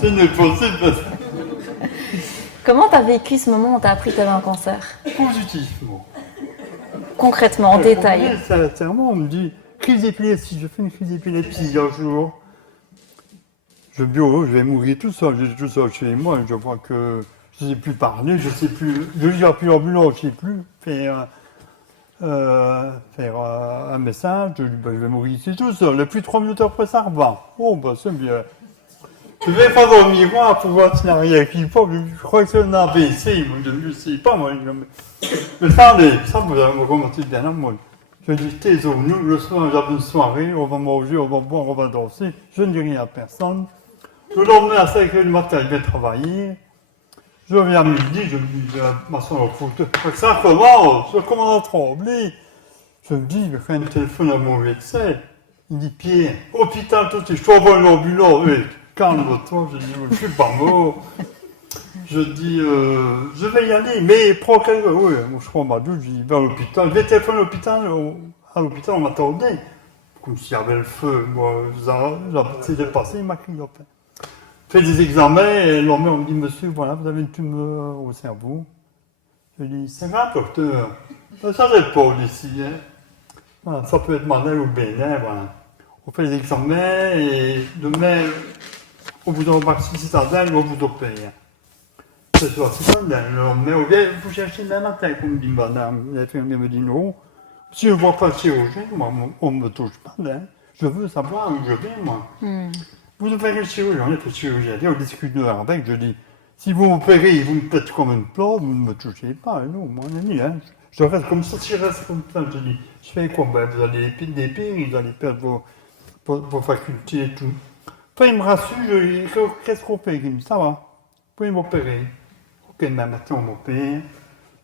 C'est n'est possible. Comment t'as vécu ce moment où t'as appris que t'avais un cancer? Positivement. Concrètement, en détail. Sincèrement, on me dit, crise d'épilepsie, je fais une crise d'épilepsie un jour. Je me dis, oh, je vais mourir tout seul, j'étais tout seul chez moi, je vois que je ne sais plus parler, je ne sais plus, je lis plus l'ambulance, je ne sais plus faire un message, je dis, ben, je vais mourir ici tout seul, et puis 3 minutes après ça revient. Oh, ben c'est bien. Je vais pas dans le miroir pour voir s'il n'y a rien qui va, je crois que c'est un AVC, moi, je ne sais pas, moi. Mais ça, vous avez commencé bien à moi. Je dis, taisons-nous, le soir, j'avais une soirée, on va manger, on va boire, on va danser, je ne dis rien à personne. Le lendemain, à 5h du matin, je vais travailler. Je viens à midi, je me dis, je vais m'asseoir au fauteuil. Ça commence, je commence à trembler. Je me dis, je fais un téléphone à mon médecin. Il dit, Pierre, hôpital tout de suite, je t'envoie une ambulance. Hey, calme-toi, je dis, je ne suis pas mort. Je dis, je vais y aller, mais prends quelques... Oui, moi je prends ma douche, je vais à l'hôpital. Je vais téléphoner à l'hôpital, on m'attendait. Comme s'il y avait le feu. Moi, c'est dépassé, il m'a crié. Fait des examens, et le lendemain, on me dit, monsieur, voilà, vous avez une tumeur au cerveau. Je dis, c'est grave, docteur. Ça n'est pas d'ici. Hein. Voilà, ça peut être malin ou bénin, voilà. On fait les examens, et demain, on vous embarque ici, citadelle, on vous opère. C'est ça, citadelle. Le lendemain, on vient vous chercher demain matin, comme me dit madame. L'infirmière me dit, non. Si je ne vois pas le chirurgien, moi, on ne me touche pas, hein. Je veux savoir où je vais, moi. Vous opérez le chirurgien, on est le chirurgien, on discute avec, je dis, si vous m'opérez, vous me faites comme une plante, vous ne me touchez pas, non, moi, on est ni, hein. Je reste comme ça, si je reste comme ça, je dis, je fais quoi, ben, vous allez dépérir, vous allez perdre vos facultés et tout. Enfin, il me rassure, je dis, qu'est-ce qu'on fait? Il me dit, ça va, vous pouvez m'opérer. Ok, ben maintenant on m'opère,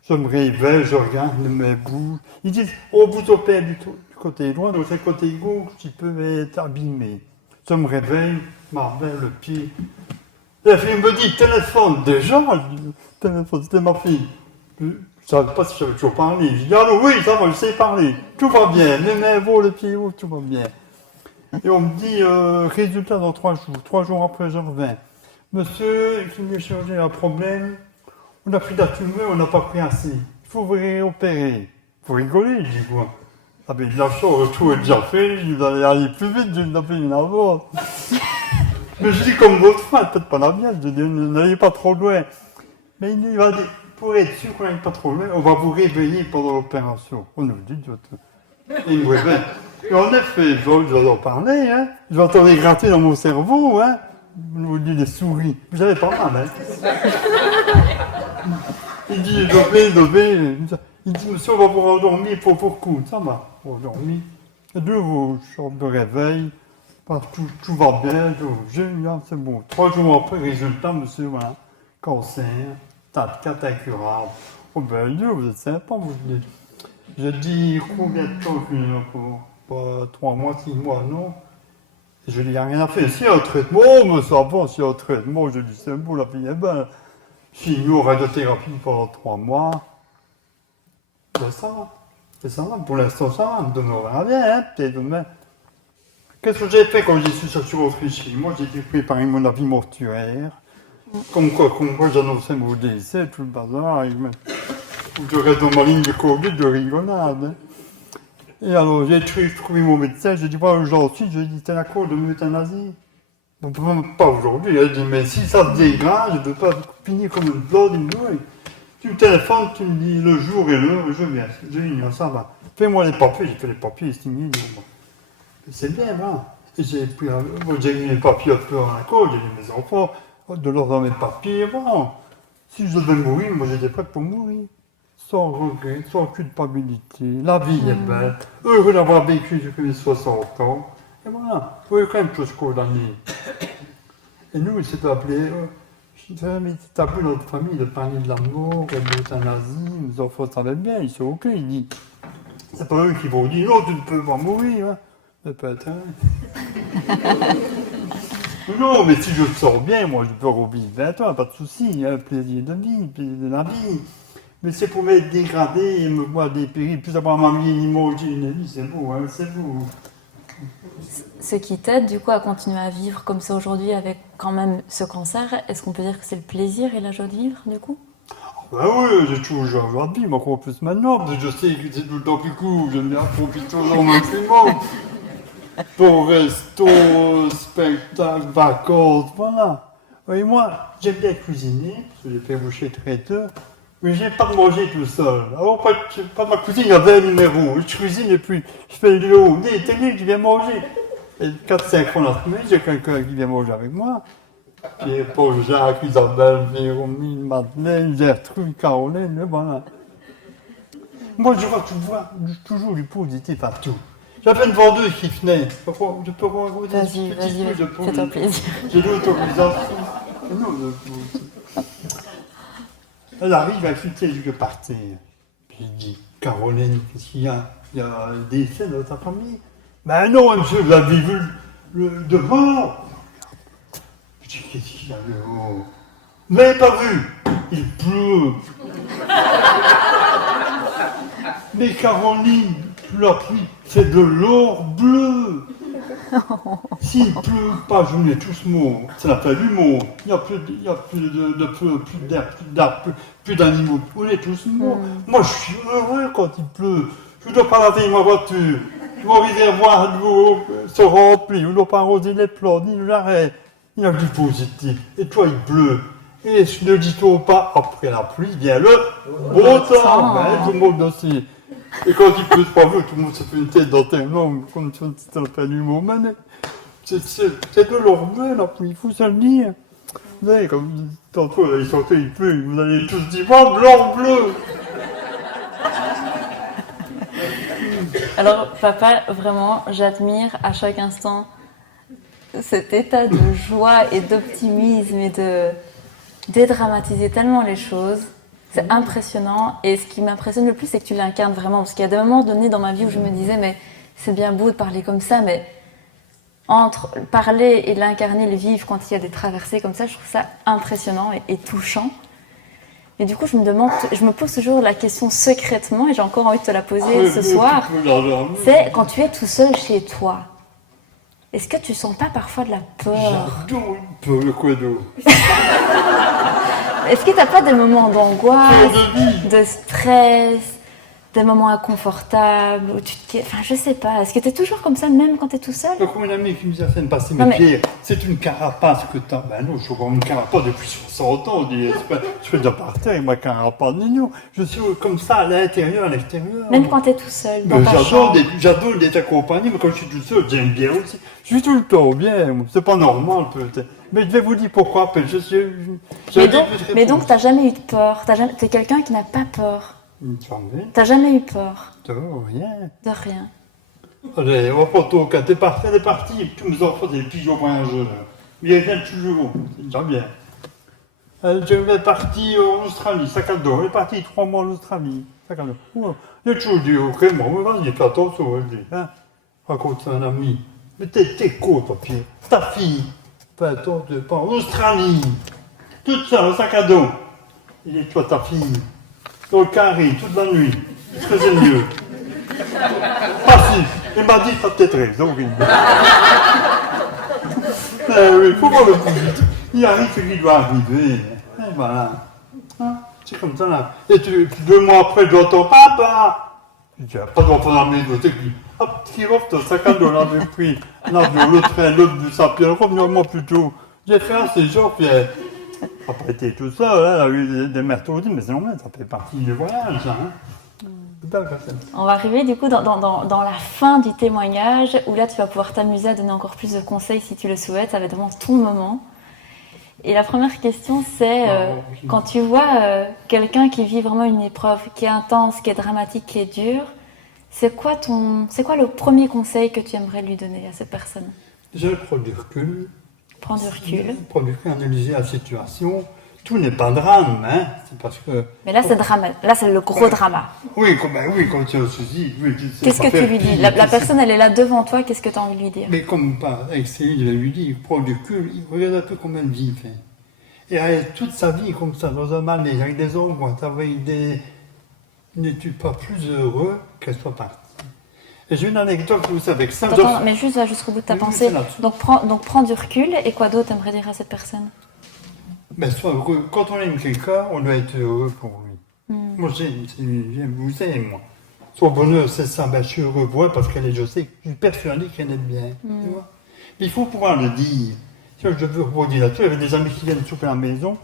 je me réveille, je regarde mes bouches. Ils disent, on vous opère du côté droit, donc c'est le côté gauche qui peut être abîmé. Je me réveille, m'arrête le pied. La fille me dit, téléphone, déjà, je dis, téléphone, c'était ma fille. Je ne savais pas si j'avais toujours parlé. Je dis, allô, oui, ça va, je sais parler. Tout va bien, les mains vont, le pied haut, tout va bien. Et on me dit, résultat dans 3 jours. 3 jours après, je reviens. Monsieur, le chirurgien a un problème. On a pris de la tumeur, on n'a pas pris assez. Il faut vous réopérer. Il faut rigoler, je dis quoi. Ah ben, la chose, tout est déjà fait, vous allez aller plus vite, je n'ai pas une avant. Mais je dis comme votre fois, peut-être pas la mienne, je dis, n'allez pas trop loin. Mais il va dire, pour être sûr qu'on n'aille pas trop loin, on va vous réveiller pendant l'opération. On nous dit, il me réveille. Et en effet, je vais en parler, hein. Je vais entendre gratter dans mon cerveau, hein. Je vous dis des souris. Vous avez pas mal, hein. Il dit, il dit, monsieur, on va vous rendormir pour vos coups. Ça va, on va dormir. Et de nouveau, je sors de réveil, tout va bien, génial, c'est bon. 3 jours après, résultat, monsieur, voilà, cancer, stade 4 incurable. Oh ben Dieu, vous êtes sympa, vous dites. Je dis, combien de temps je suis encore? Pas 3 mois, 6 mois, non. Et je dis, il n'y a rien à faire. S'il y a un traitement, mais ça va, s'il y a un traitement, je dis, c'est bon, la fille est belle. Chimio, radiothérapie pendant 3 mois. Ben ça va. Et ça va, pour l'instant ça va, demain on verra bien, hein, peut-être demain. Qu'est-ce que j'ai fait quand j'ai su ça sur Autriche? Moi j'ai dû préparer mon avis mortuaire. Comme quoi j'annonçais mon décès, tout le bazar. Je reste dans ma ligne de conduite de rigolade. Hein. Et alors j'ai trouvé mon médecin, j'ai dit, voilà, j'en suis, j'ai dit, t'es d'accord de m'euthanasie? On ne peut même pas aujourd'hui. Elle dit, mais si ça te dégrade, je ne veux pas finir comme une plante, il me dit, oui. Tu me téléphones, tu me dis le jour et l'heure, je viens. Je dis, ça va. Fais-moi les papiers, j'ai fait les papiers, signés. C'est bien, voilà. Et j'ai mis les papiers un peu à la côte, j'ai mis mes enfants, de leur donner mes papiers, voilà. Si je devais mourir, moi j'étais prêt pour mourir. Sans regret, sans culpabilité. La vie est belle. Heureux d'avoir vécu jusqu'à mes 60 ans. Et voilà, il faut quand même plus condamner. Et nous, il s'est appelé, c'est appelé notre famille de parler de l'amour, de l'euthanasie. Les enfants savaient bien, ils sont ok. Il dit, c'est pas eux qui vont dire, non, tu ne peux pas mourir. Hein. C'est pas être. Non, mais si je me sors bien, moi, je peux revivre 20 ans, pas de souci. Hein, plaisir de vie, plaisir de la vie. Mais c'est pour m'être dégradé et me voir dépérir, plus avoir ma vie limogée une vie, c'est beau, hein, c'est beau. Ce qui t'aide du coup à continuer à vivre comme ça aujourd'hui avec quand même ce cancer, est-ce qu'on peut dire que c'est le plaisir et la joie de vivre du coup? Ben oui, j'ai toujours joué aujourd'hui, mais encore plus maintenant, parce que je sais que c'est tout le temps plus court, j'aime bien profiter au maximum. Pour resto, spectacle, vacances, voilà. Et moi, j'aime bien cuisiner, parce que j'ai fait boucher traiteur, mais j'ai pas de manger tout seul. Alors, pas de ma cuisine, il y a 20 numéros. Je cuisine et puis je fais le lot. Des télés qui viennent manger. Et 4-5 fois la semaine, j'ai quelqu'un qui vient manger avec moi. Puis Paul Jacques, Isabelle, Véronique, Madeleine, Gertrude, Caroline, et voilà. Moi, je vois toujours du positif à tout. J'avais une vendeuse qui venait. Je peux raconter Vas-y, fais-toi plaisir. J'ai l'autorisation. Elle arrive, elle fait je vais partir. Puis il dit, Caroline, qu'est-ce qu'il y a? Il y a des décès dans ta famille? Ben non, monsieur, vous avez vu le dehors? Je dis, qu'est-ce qu'il y a dehors? Vous n'avez pas vu? Il pleut. Mais Caroline, la pluie, c'est de l'or bleu. S'il ne pleut pas, je mets tous morts. Ça n'a pas d'humour. Il n'y a plus de feu, plus d'air, plus d'animaux. On est tous morts. Moi, je suis heureux quand il pleut. Je ne dois pas laver ma voiture. Mon réservoir d'eau se remplit. Je ne dois pas arroser les plantes, ni l'arrêt. Il y a du positif. Et toi, il pleut. Et ne dit-on pas, après la pluie, vient le beau temps. Ben, tout le monde aussi. Et quand il pleut pas vu, tout le monde se fait une tête dans tes langues, comme si c'était pas d'humour. C'est de l'or bleu, la pluie, il faut se le dire. Vous savez, comme tantôt, là, il sortait, il pleut, vous allez tous dire, oh, blanc, bleu. Alors, papa, vraiment, j'admire à chaque instant cet état de joie et d'optimisme et de dédramatiser tellement les choses. C'est impressionnant. Et ce qui m'impressionne le plus, c'est que tu l'incarnes vraiment. Parce qu'il y a des moments donnés dans ma vie où je me disais, mais c'est bien beau de parler comme ça, mais entre parler et l'incarner, le vivre quand il y a des traversées comme ça, je trouve ça impressionnant et touchant. Et du coup, je me pose toujours la question secrètement, et j'ai encore envie de te la poser ce soir. C'est quand tu es tout seul chez toi. Est-ce que tu sens pas parfois de la peur? J'adore le quoi d'eau. Est-ce que tu n'as pas des moments d'angoisse, de stress, des moments inconfortables où tu te... Enfin, je sais pas. Est-ce que tu es toujours comme ça, même quand tu es tout seul? Comme une amie qui nous a fait passer mes pieds, c'est une carapace que tu as. Ben non, je suis comme une carapace depuis 60 ans. Je fais de par terre, ma carapace, non. Je suis comme ça, à l'intérieur, à l'extérieur. Même quand tu es tout seul, dans ta chambre. J'adore d'être accompagné, mais quand je suis tout seul, j'aime bien aussi. Je suis tout le temps bien. C'est pas normal, peut-être. Mais je vais vous dire pourquoi. Mais donc, t'as jamais eu de peur. T'es quelqu'un qui n'a pas peur. Jamais. T'as jamais eu peur. De rien. De rien. Allez, on va photo, quand t'es parti, tous mes enfants, des pigeons voyageurs. Mais ils reviennent toujours. C'est déjà bien. Je vais partir en Australie, sac à dos. On est parti 3 mois en Australie, sac à dos. J'ai toujours dit, ok, moi, vas-y, fais attention, hein. Raconte à un ami. Mais t'es con, ton pied. Ta fille. Fais attention, pas en Australie. Toute seule, au sac à dos. Il est toi, ta fille. Dans le carré, toute la nuit. Je faisais mieux. Passif. Il m'a dit, t'as peut-être raison, oui. Il faut voir le positif. Il arrive ce qui doit arriver. Et voilà. Hein, c'est comme ça, là. Et 2 mois après, j'entends, papa. Je dis, pas d'enfant dans la maison, c'est qui? Hop, qui offre ton sac à dos, là, j'ai pris l'avion, le train, l'autre du Saint-Pierre, revenez-moi plus tôt. J'ai fait un séjour, puis elle n'a pas été tout seul, elle a eu des mercredis, mais c'est normal, ça fait partie du voyage, ça. Hein. On va arriver du coup dans la fin du témoignage, où là tu vas pouvoir t'amuser à donner encore plus de conseils si tu le souhaites, ça va être vraiment ton moment. Et la première question c'est, quand tu vois quelqu'un qui vit vraiment une épreuve qui est intense, qui est dramatique, qui est dure, c'est quoi le premier conseil que tu aimerais lui donner à cette personne? Déjà, prendre du recul. Prendre du recul. Prendre du recul, analyser la situation. Tout n'est pas drame, hein. C'est parce que... Mais là, c'est drama. Là, c'est le gros drama. Oui, quand tu as un souci... Oui, qu'est-ce que tu lui dis? La personne, elle est là devant toi, qu'est-ce que tu as envie de lui dire? Mais comme avec Céline, je lui dis, prends du recul, regarde un peu combien de vie il fait. Et avec toute sa vie comme ça, dans un malaise, avec des angoisses, avec des... N'es-tu pas plus heureux qu'elle soit partie? Et j'ai une anecdote aussi avec ça. Attends, mais juste va jusqu'au bout de ta Oui, pensée. c'est là-dessus. Donc prends du recul. Et quoi d'autre t'aimerais dire à cette personne? Ben, sois heureux. Quand on aime quelqu'un, on doit être heureux pour lui. Moi, j'aime vous aimer, moi. Son bonheur, c'est ça. Ben, je suis heureux pour elle parce qu'elle est, je sais, je suis persuadé qu'elle est bien. Tu vois. Il faut pouvoir le dire. Tu vois, je veux rebondir là-dessus. Il y avait des amis qui viennent souper à la maison.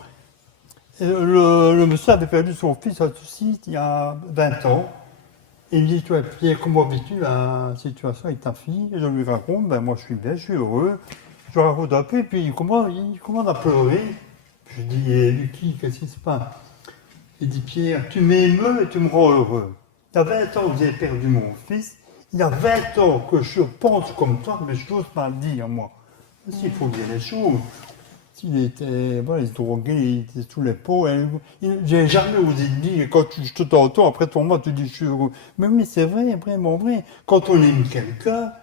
Et le monsieur avait perdu son fils à suicide il y a 20 ans. Et il me dit, toi, Pierre, comment vis-tu la situation avec ta fille? Et je lui raconte, ben moi je suis bien, je suis heureux. Je raconte un peu, et puis il commence à pleurer. Je dis, Lucky, qu'est-ce qui se passe? Il dit, Pierre, tu m'émeus et tu me rends heureux. Il y a 20 ans que j'ai perdu mon fils. Il y a 20 ans que je pense comme toi, mais je n'ose pas le dire, moi. Parce qu'il faut dire les choses. Il était, voilà, il se droguait, il était sous les pots. J'ai jamais osé le dire. Quand je te t'entends, après ton mot, tu dis je suis heureux. Mais oui, c'est vrai, vraiment vrai. Quand on aime quelqu'un,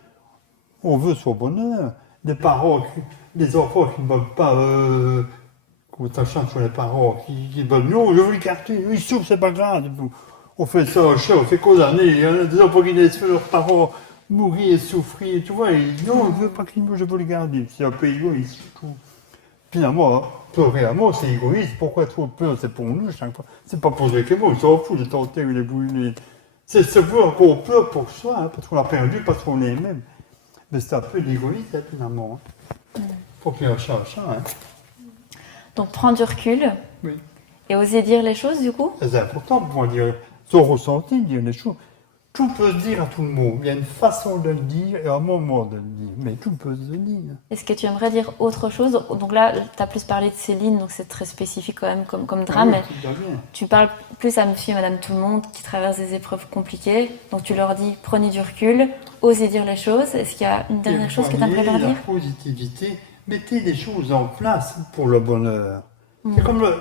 on veut son bonheur. Les parents, les enfants qui ne veulent pas, qu'on t'achète sur les parents, qui veulent, non, je veux le quartier, ils souffrent, c'est pas grave. On fait ça, on fait qu'aux années. Il y en a des enfants qui laissent leurs parents mourir et souffrir, tu vois. Non, je veux pas qu'ils meurent, je veux le garder. C'est un peu égoïste, je trouve. Finalement, pleurer à mort, c'est égoïste. Pourquoi trop peur? C'est pour nous, chaque fois. C'est pas pour les mots, ils s'en foutent de tenter les boules. C'est se voir qu'on pleure pour soi, hein, parce qu'on a perdu, parce qu'on est même. Mais c'est un peu l'égoïsme, hein, finalement. Faut qu'il y ait un chat, hein. Donc prends du recul. Oui. Et oser dire les choses, du coup? C'est important pour pouvoir dire son ressenti, dire les choses. Tout peut se dire à tout le monde. Il y a une façon de le dire et un moment de le dire. Mais tout peut se dire. Est-ce que tu aimerais dire autre chose? Donc là, tu as plus parlé de Céline, donc c'est très spécifique quand même comme drame. Ah oui, Mais tout va bien. tu parles plus à monsieur et madame tout le monde qui traversent des épreuves compliquées. Donc tu leur dis, prenez du recul, osez dire les choses. Est-ce qu'il y a une dernière chose que tu aimerais leur La dire? positivité, mettez des choses en place pour le bonheur.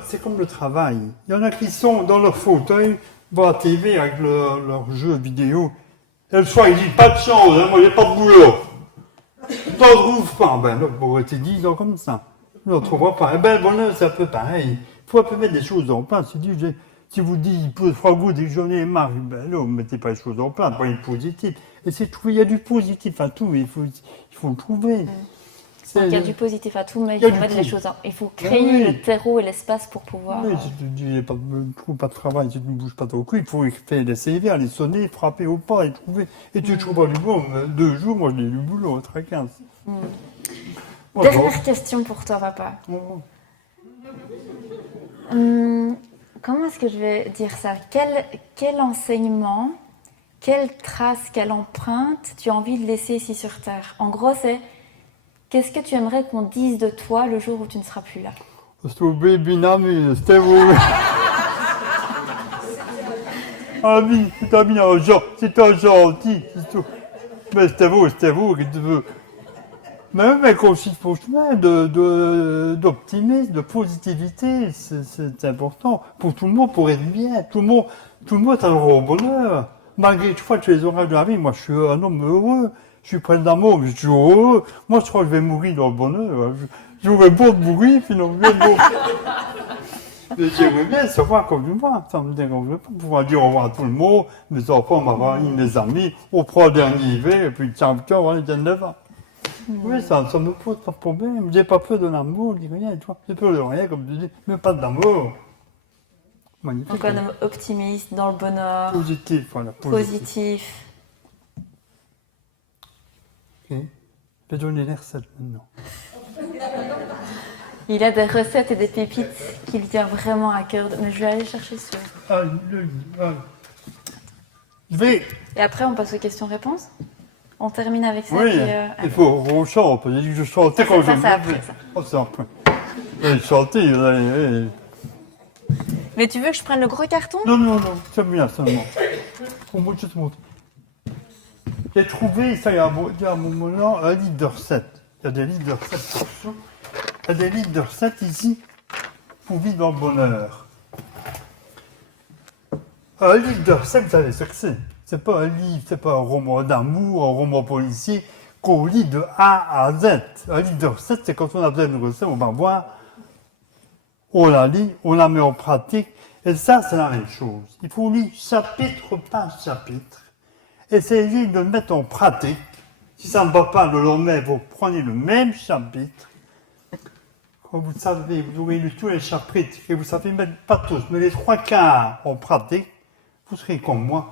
C'est comme le travail. Il y en a qui sont dans leur fauteuil, devant la TV avec leur jeu vidéo. Et le soir, ils disent pas de chance, hein, moi j'ai pas de boulot. T'en trouves pas. Ben là, pour rester 10 ans comme ça. On ne trouvera pas. Eh ben, le bonheur, c'est un peu pareil. Il faut un peu mettre des choses en place. Si vous dites, il peut faire goût dès que j'en ai marre, ben là, vous ne mettez pas les choses en place, pas une positive. Et c'est trouver, il y a du positif à tout, mais il faut le trouver. Donc il y a du positif à tout, mais il Il y a faut du mettre les positif. choses il faut créer Oui. le terreau et l'espace pour pouvoir. Oui, si tu dis, je ne trouve pas de travail, si tu ne bouges pas ton cul, il faut faire des CV, aller sonner, frapper au pas et trouver. Et tu trouves pas du boulot. 2 jours, moi, je l'ai du boulot, très 15. Dernière question pour toi, papa. Comment est-ce que je vais dire ça? Quel enseignement, quelle trace, quelle empreinte tu as envie de laisser ici sur Terre? En gros, c'est qu'est-ce que tu aimerais qu'on dise de toi le jour où tu ne seras plus là? Sto binami, Stevo. Ami, c'est un gentil, c'est tout. Mais Stevo, qu'est-ce que tu veux? Mais même avec aussi d'optimisme, de positivité, c'est important. Pour tout le monde, pour être bien. Tout le monde a le droit au bonheur. Malgré tout fois, tu les orages de la vie, moi je suis un homme heureux. Je suis plein d'amour, mais je suis heureux. Moi je crois que je vais mourir dans le bonheur. J'aurais beau de mourir, finalement. Mais j'aimerais bien savoir comme moi. Ça me dérangerait pas de pouvoir dire au revoir à tout le monde. Mes enfants, ma famille, mes amis. On prend le dernier hiver, et puis tiens, on va les 9 ans. Oui, ça me pose pas de problème. J'ai pas peur de l'amour, je dis rien, tu vois. J'ai peur de rien, comme tu dis, mais pas d'amour. Magnifique. Donc un homme optimiste, dans le bonheur, Positif, voilà. positif. Ok. Je vais donner les recettes maintenant. Il a des recettes et des pépites qui lui tiennent vraiment à cœur. Mais je vais aller chercher sur. Je vais. Et après, on passe aux questions-réponses. On termine avec ça. Oui, puis, il faut qu'on chante. Parce que je chantais quand je me ça après, ça. Oh, c'est après. Et chanter, Mais tu veux que je prenne le gros carton? Non, c'est bien seulement. Pour moi, je te montre. J'ai trouvé, ça, il y a un moment là, un livre de recettes. Il y a des livres de recettes pour ça. Il y a des livres de recettes ici pour vivre dans le bonheur. Un livre de recettes, vous savez ce que c'est. C'est pas un livre, c'est pas un roman d'amour, un roman policier qu'on lit de A à Z. Un livre de recettes, c'est quand on a besoin d'une recette, on va voir, on la lit, on la met en pratique. Et ça, c'est la même chose. Il faut lire chapitre par chapitre. essayez de le mettre en pratique. Si ça ne va pas le lendemain, vous prenez le même chapitre. Quand vous savez, vous aurez lu tous les chapitres et vous savez mettre, pas tous, mais les 3/4 en pratique, vous serez comme moi,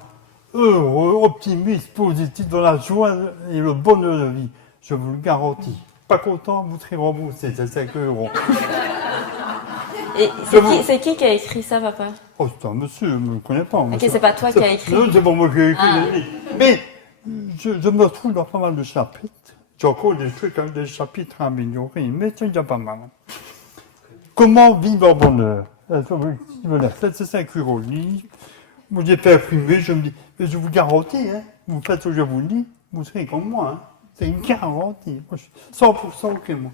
heureux, optimiste, positif, dans la joie et le bonheur de vie. Je vous le garantis. Pas content, vous serez remboursé, c'est 5 euros. Et c'est qui a écrit ça, papa? Oh, c'est un monsieur, je ne le connais pas. Ok, c'est pas toi qui as écrit. Non, c'est pas moi qui ai écrit le livre. Mais je me trouve dans pas mal de chapitres. J'ai encore des trucs, des chapitres à améliorer, mais c'est déjà pas mal. Comment vivre en bonheur? C'est 5 euros le livre. Moi, j'ai fait imprimer, je me dis, mais je vous garantis, hein, vous faites ce que je vous dis, vous serez comme moi. Hein. C'est une garantie. Moi, je suis 100% que moi.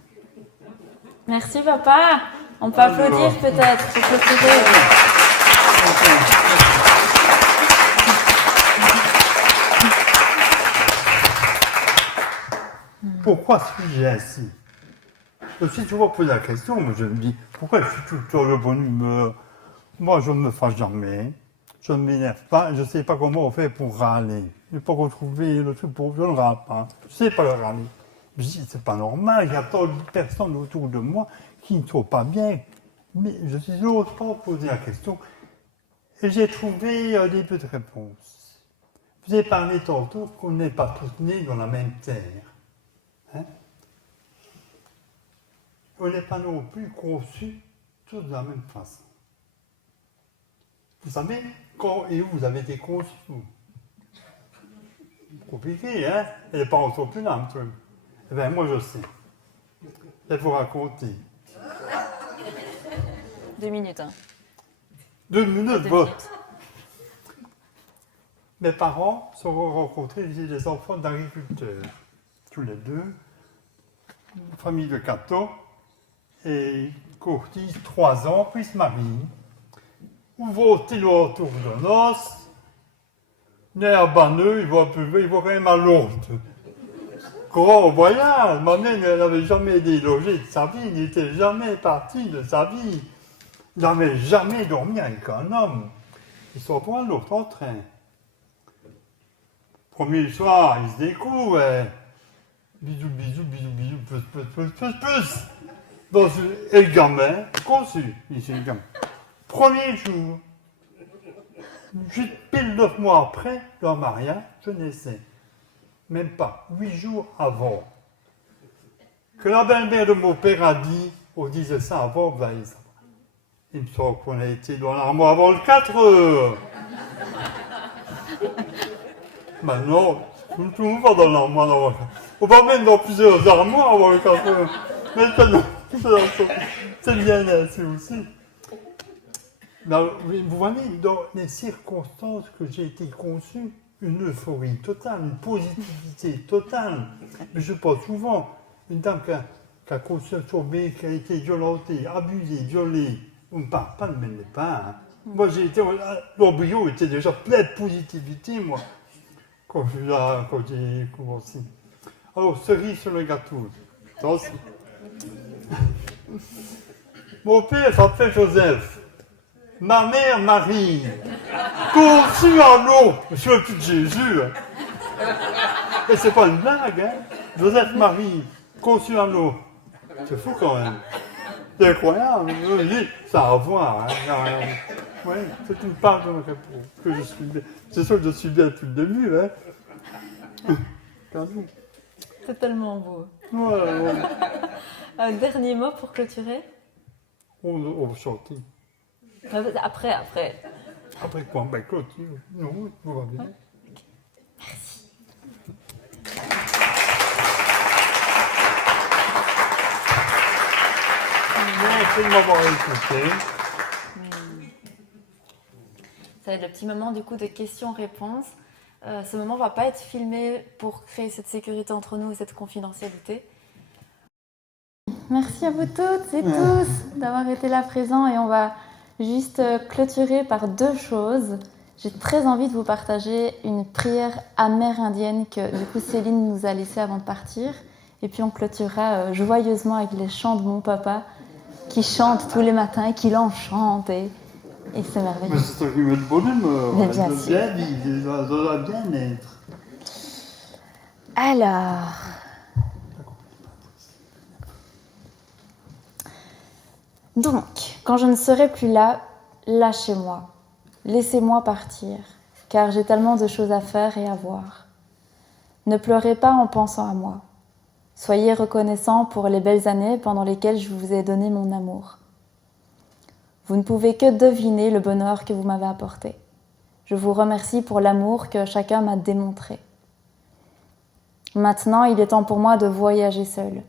Merci, papa. On peut applaudir peut-être pour clôturer. Pourquoi suis-je ainsi? Je me suis toujours posé la question, mais je me dis, pourquoi je suis tout le temps de bonne humeur? Moi, je ne me fâche jamais, je ne m'énerve pas, je ne sais pas comment on fait pour râler. Je n'ai pas retrouvé le truc pour... Je ne râle pas, je ne sais pas le râler. Je dis, c'est pas normal, il y a tant de personnes autour de moi qui ne sont pas bien. Mais je n'ose pas poser la question. Et j'ai trouvé un début de réponse. Vous avez parlé tantôt qu'on n'est pas tous nés dans la même terre. Hein? On n'est pas non plus conçus tous de la même façon. Vous savez, quand et où vous avez été conçus? Compliqué, hein? Et les parents sont plus là, un truc. Eh bien, moi, je sais. Je vais vous raconter. 2 minutes, hein. 2 minutes, 2 bon. minutes. Mes parents se sont rencontrés, ils étaient des enfants d'agriculteurs. Tous les deux. Une famille de 4 ans. Et ils courtisent 3 ans, puis ils se marient. Où vont-ils autour de noces? Né à Banneux, ils vont quand même à Lourdes. Grand voyage. Ma mère, elle n'avait jamais délogé de sa vie, il n'était jamais parti de sa vie. Il n'avait jamais dormi avec un homme. Ils sont à Lourdes en train. Premier soir, ils se découvrent. Bisous, bisous, bisous, bisous, plus. Et le gamin, conçu, ici le gamin. Premier jour, juste pile 9 mois après leur mariage, je naissais. Même pas 8 jours avant. Que la belle-mère de mon père a dit, on disait ça avant, vous allez savoir. Il me semble qu'on a été dans l'armoire avant le 4 heures. Maintenant, tout le monde va dans l'armoire. On va même dans plusieurs armoires avant le 4 heures. Maintenant, c'est bien ainsi aussi. Vous voyez, dans les circonstances que j'ai été conçu, une euphorie totale, une positivité totale. Mais je pense souvent, une dame qui a conçu un sommeil, qui a été violentée, abusée, violée, on ne parle pas de mes départ. Hein. Moi, l'embryo était déjà plein de positivité, moi, quand j'ai commencé. Alors, cerise sur le gâteau. Attention. Mon père s'appelait Joseph. Ma mère, Marie, conçue en eau, je suis de Jésus. Et c'est pas une blague, hein. Joseph Marie, conçue en eau. C'est fou quand même. C'est incroyable. Ça a à voir. Hein. Oui, c'est une part de ma réponse. Que je suis bien. C'est sûr que je suis bien depuis le début. Hein. C'est tellement beau. Ouais. Un dernier mot pour clôturer? On va chanter. Après. Après quoi? Ben, clôture. Non, tout va bien. Merci. Merci de m'avoir écouté. Ça va être le petit moment du coup de questions-réponses. Ce moment ne va pas être filmé pour créer cette sécurité entre nous et cette confidentialité. Merci à vous toutes et tous d'avoir été là présents et on va juste clôturer par 2 choses. J'ai très envie de vous partager une prière amérindienne que du coup Céline nous a laissée avant de partir. Et puis on clôturera joyeusement avec les chants de mon papa qui chante tous les matins et qui l'enchante et c'est merveilleux. Mais c'est toi qui mets le bonhomme. Mais bien sûr. Bien vivre, ça doit bien être. Alors, donc, quand je ne serai plus là, lâchez-moi, laissez-moi partir, car j'ai tellement de choses à faire et à voir. Ne pleurez pas en pensant à moi. Soyez reconnaissants pour les belles années pendant lesquelles je vous ai donné mon amour. Vous ne pouvez que deviner le bonheur que vous m'avez apporté. Je vous remercie pour l'amour que chacun m'a démontré. Maintenant, il est temps pour moi de voyager seul.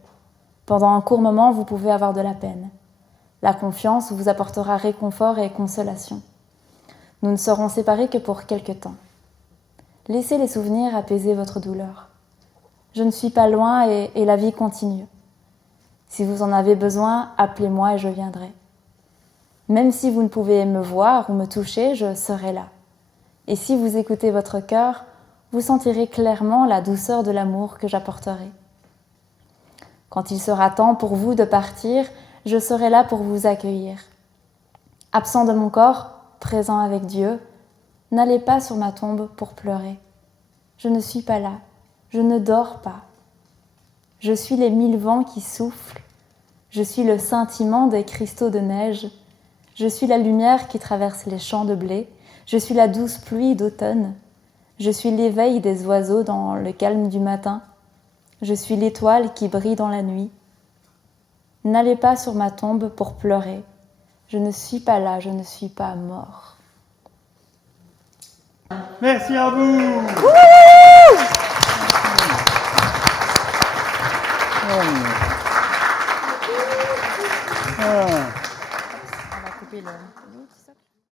Pendant un court moment, vous pouvez avoir de la peine. La confiance vous apportera réconfort et consolation. Nous ne serons séparés que pour quelque temps. Laissez les souvenirs apaiser votre douleur. Je ne suis pas loin et la vie continue. Si vous en avez besoin, appelez-moi et je viendrai. Même si vous ne pouvez me voir ou me toucher, je serai là. Et si vous écoutez votre cœur, vous sentirez clairement la douceur de l'amour que j'apporterai. Quand il sera temps pour vous de partir, je serai là pour vous accueillir. Absent de mon corps, présent avec Dieu, n'allez pas sur ma tombe pour pleurer. Je ne suis pas là, je ne dors pas. Je suis les 1000 vents qui soufflent, je suis le scintillement des cristaux de neige, je suis la lumière qui traverse les champs de blé, je suis la douce pluie d'automne, je suis l'éveil des oiseaux dans le calme du matin, je suis l'étoile qui brille dans la nuit. N'allez pas sur ma tombe pour pleurer, je ne suis pas là, je ne suis pas mort. Merci à vous. On va couper le...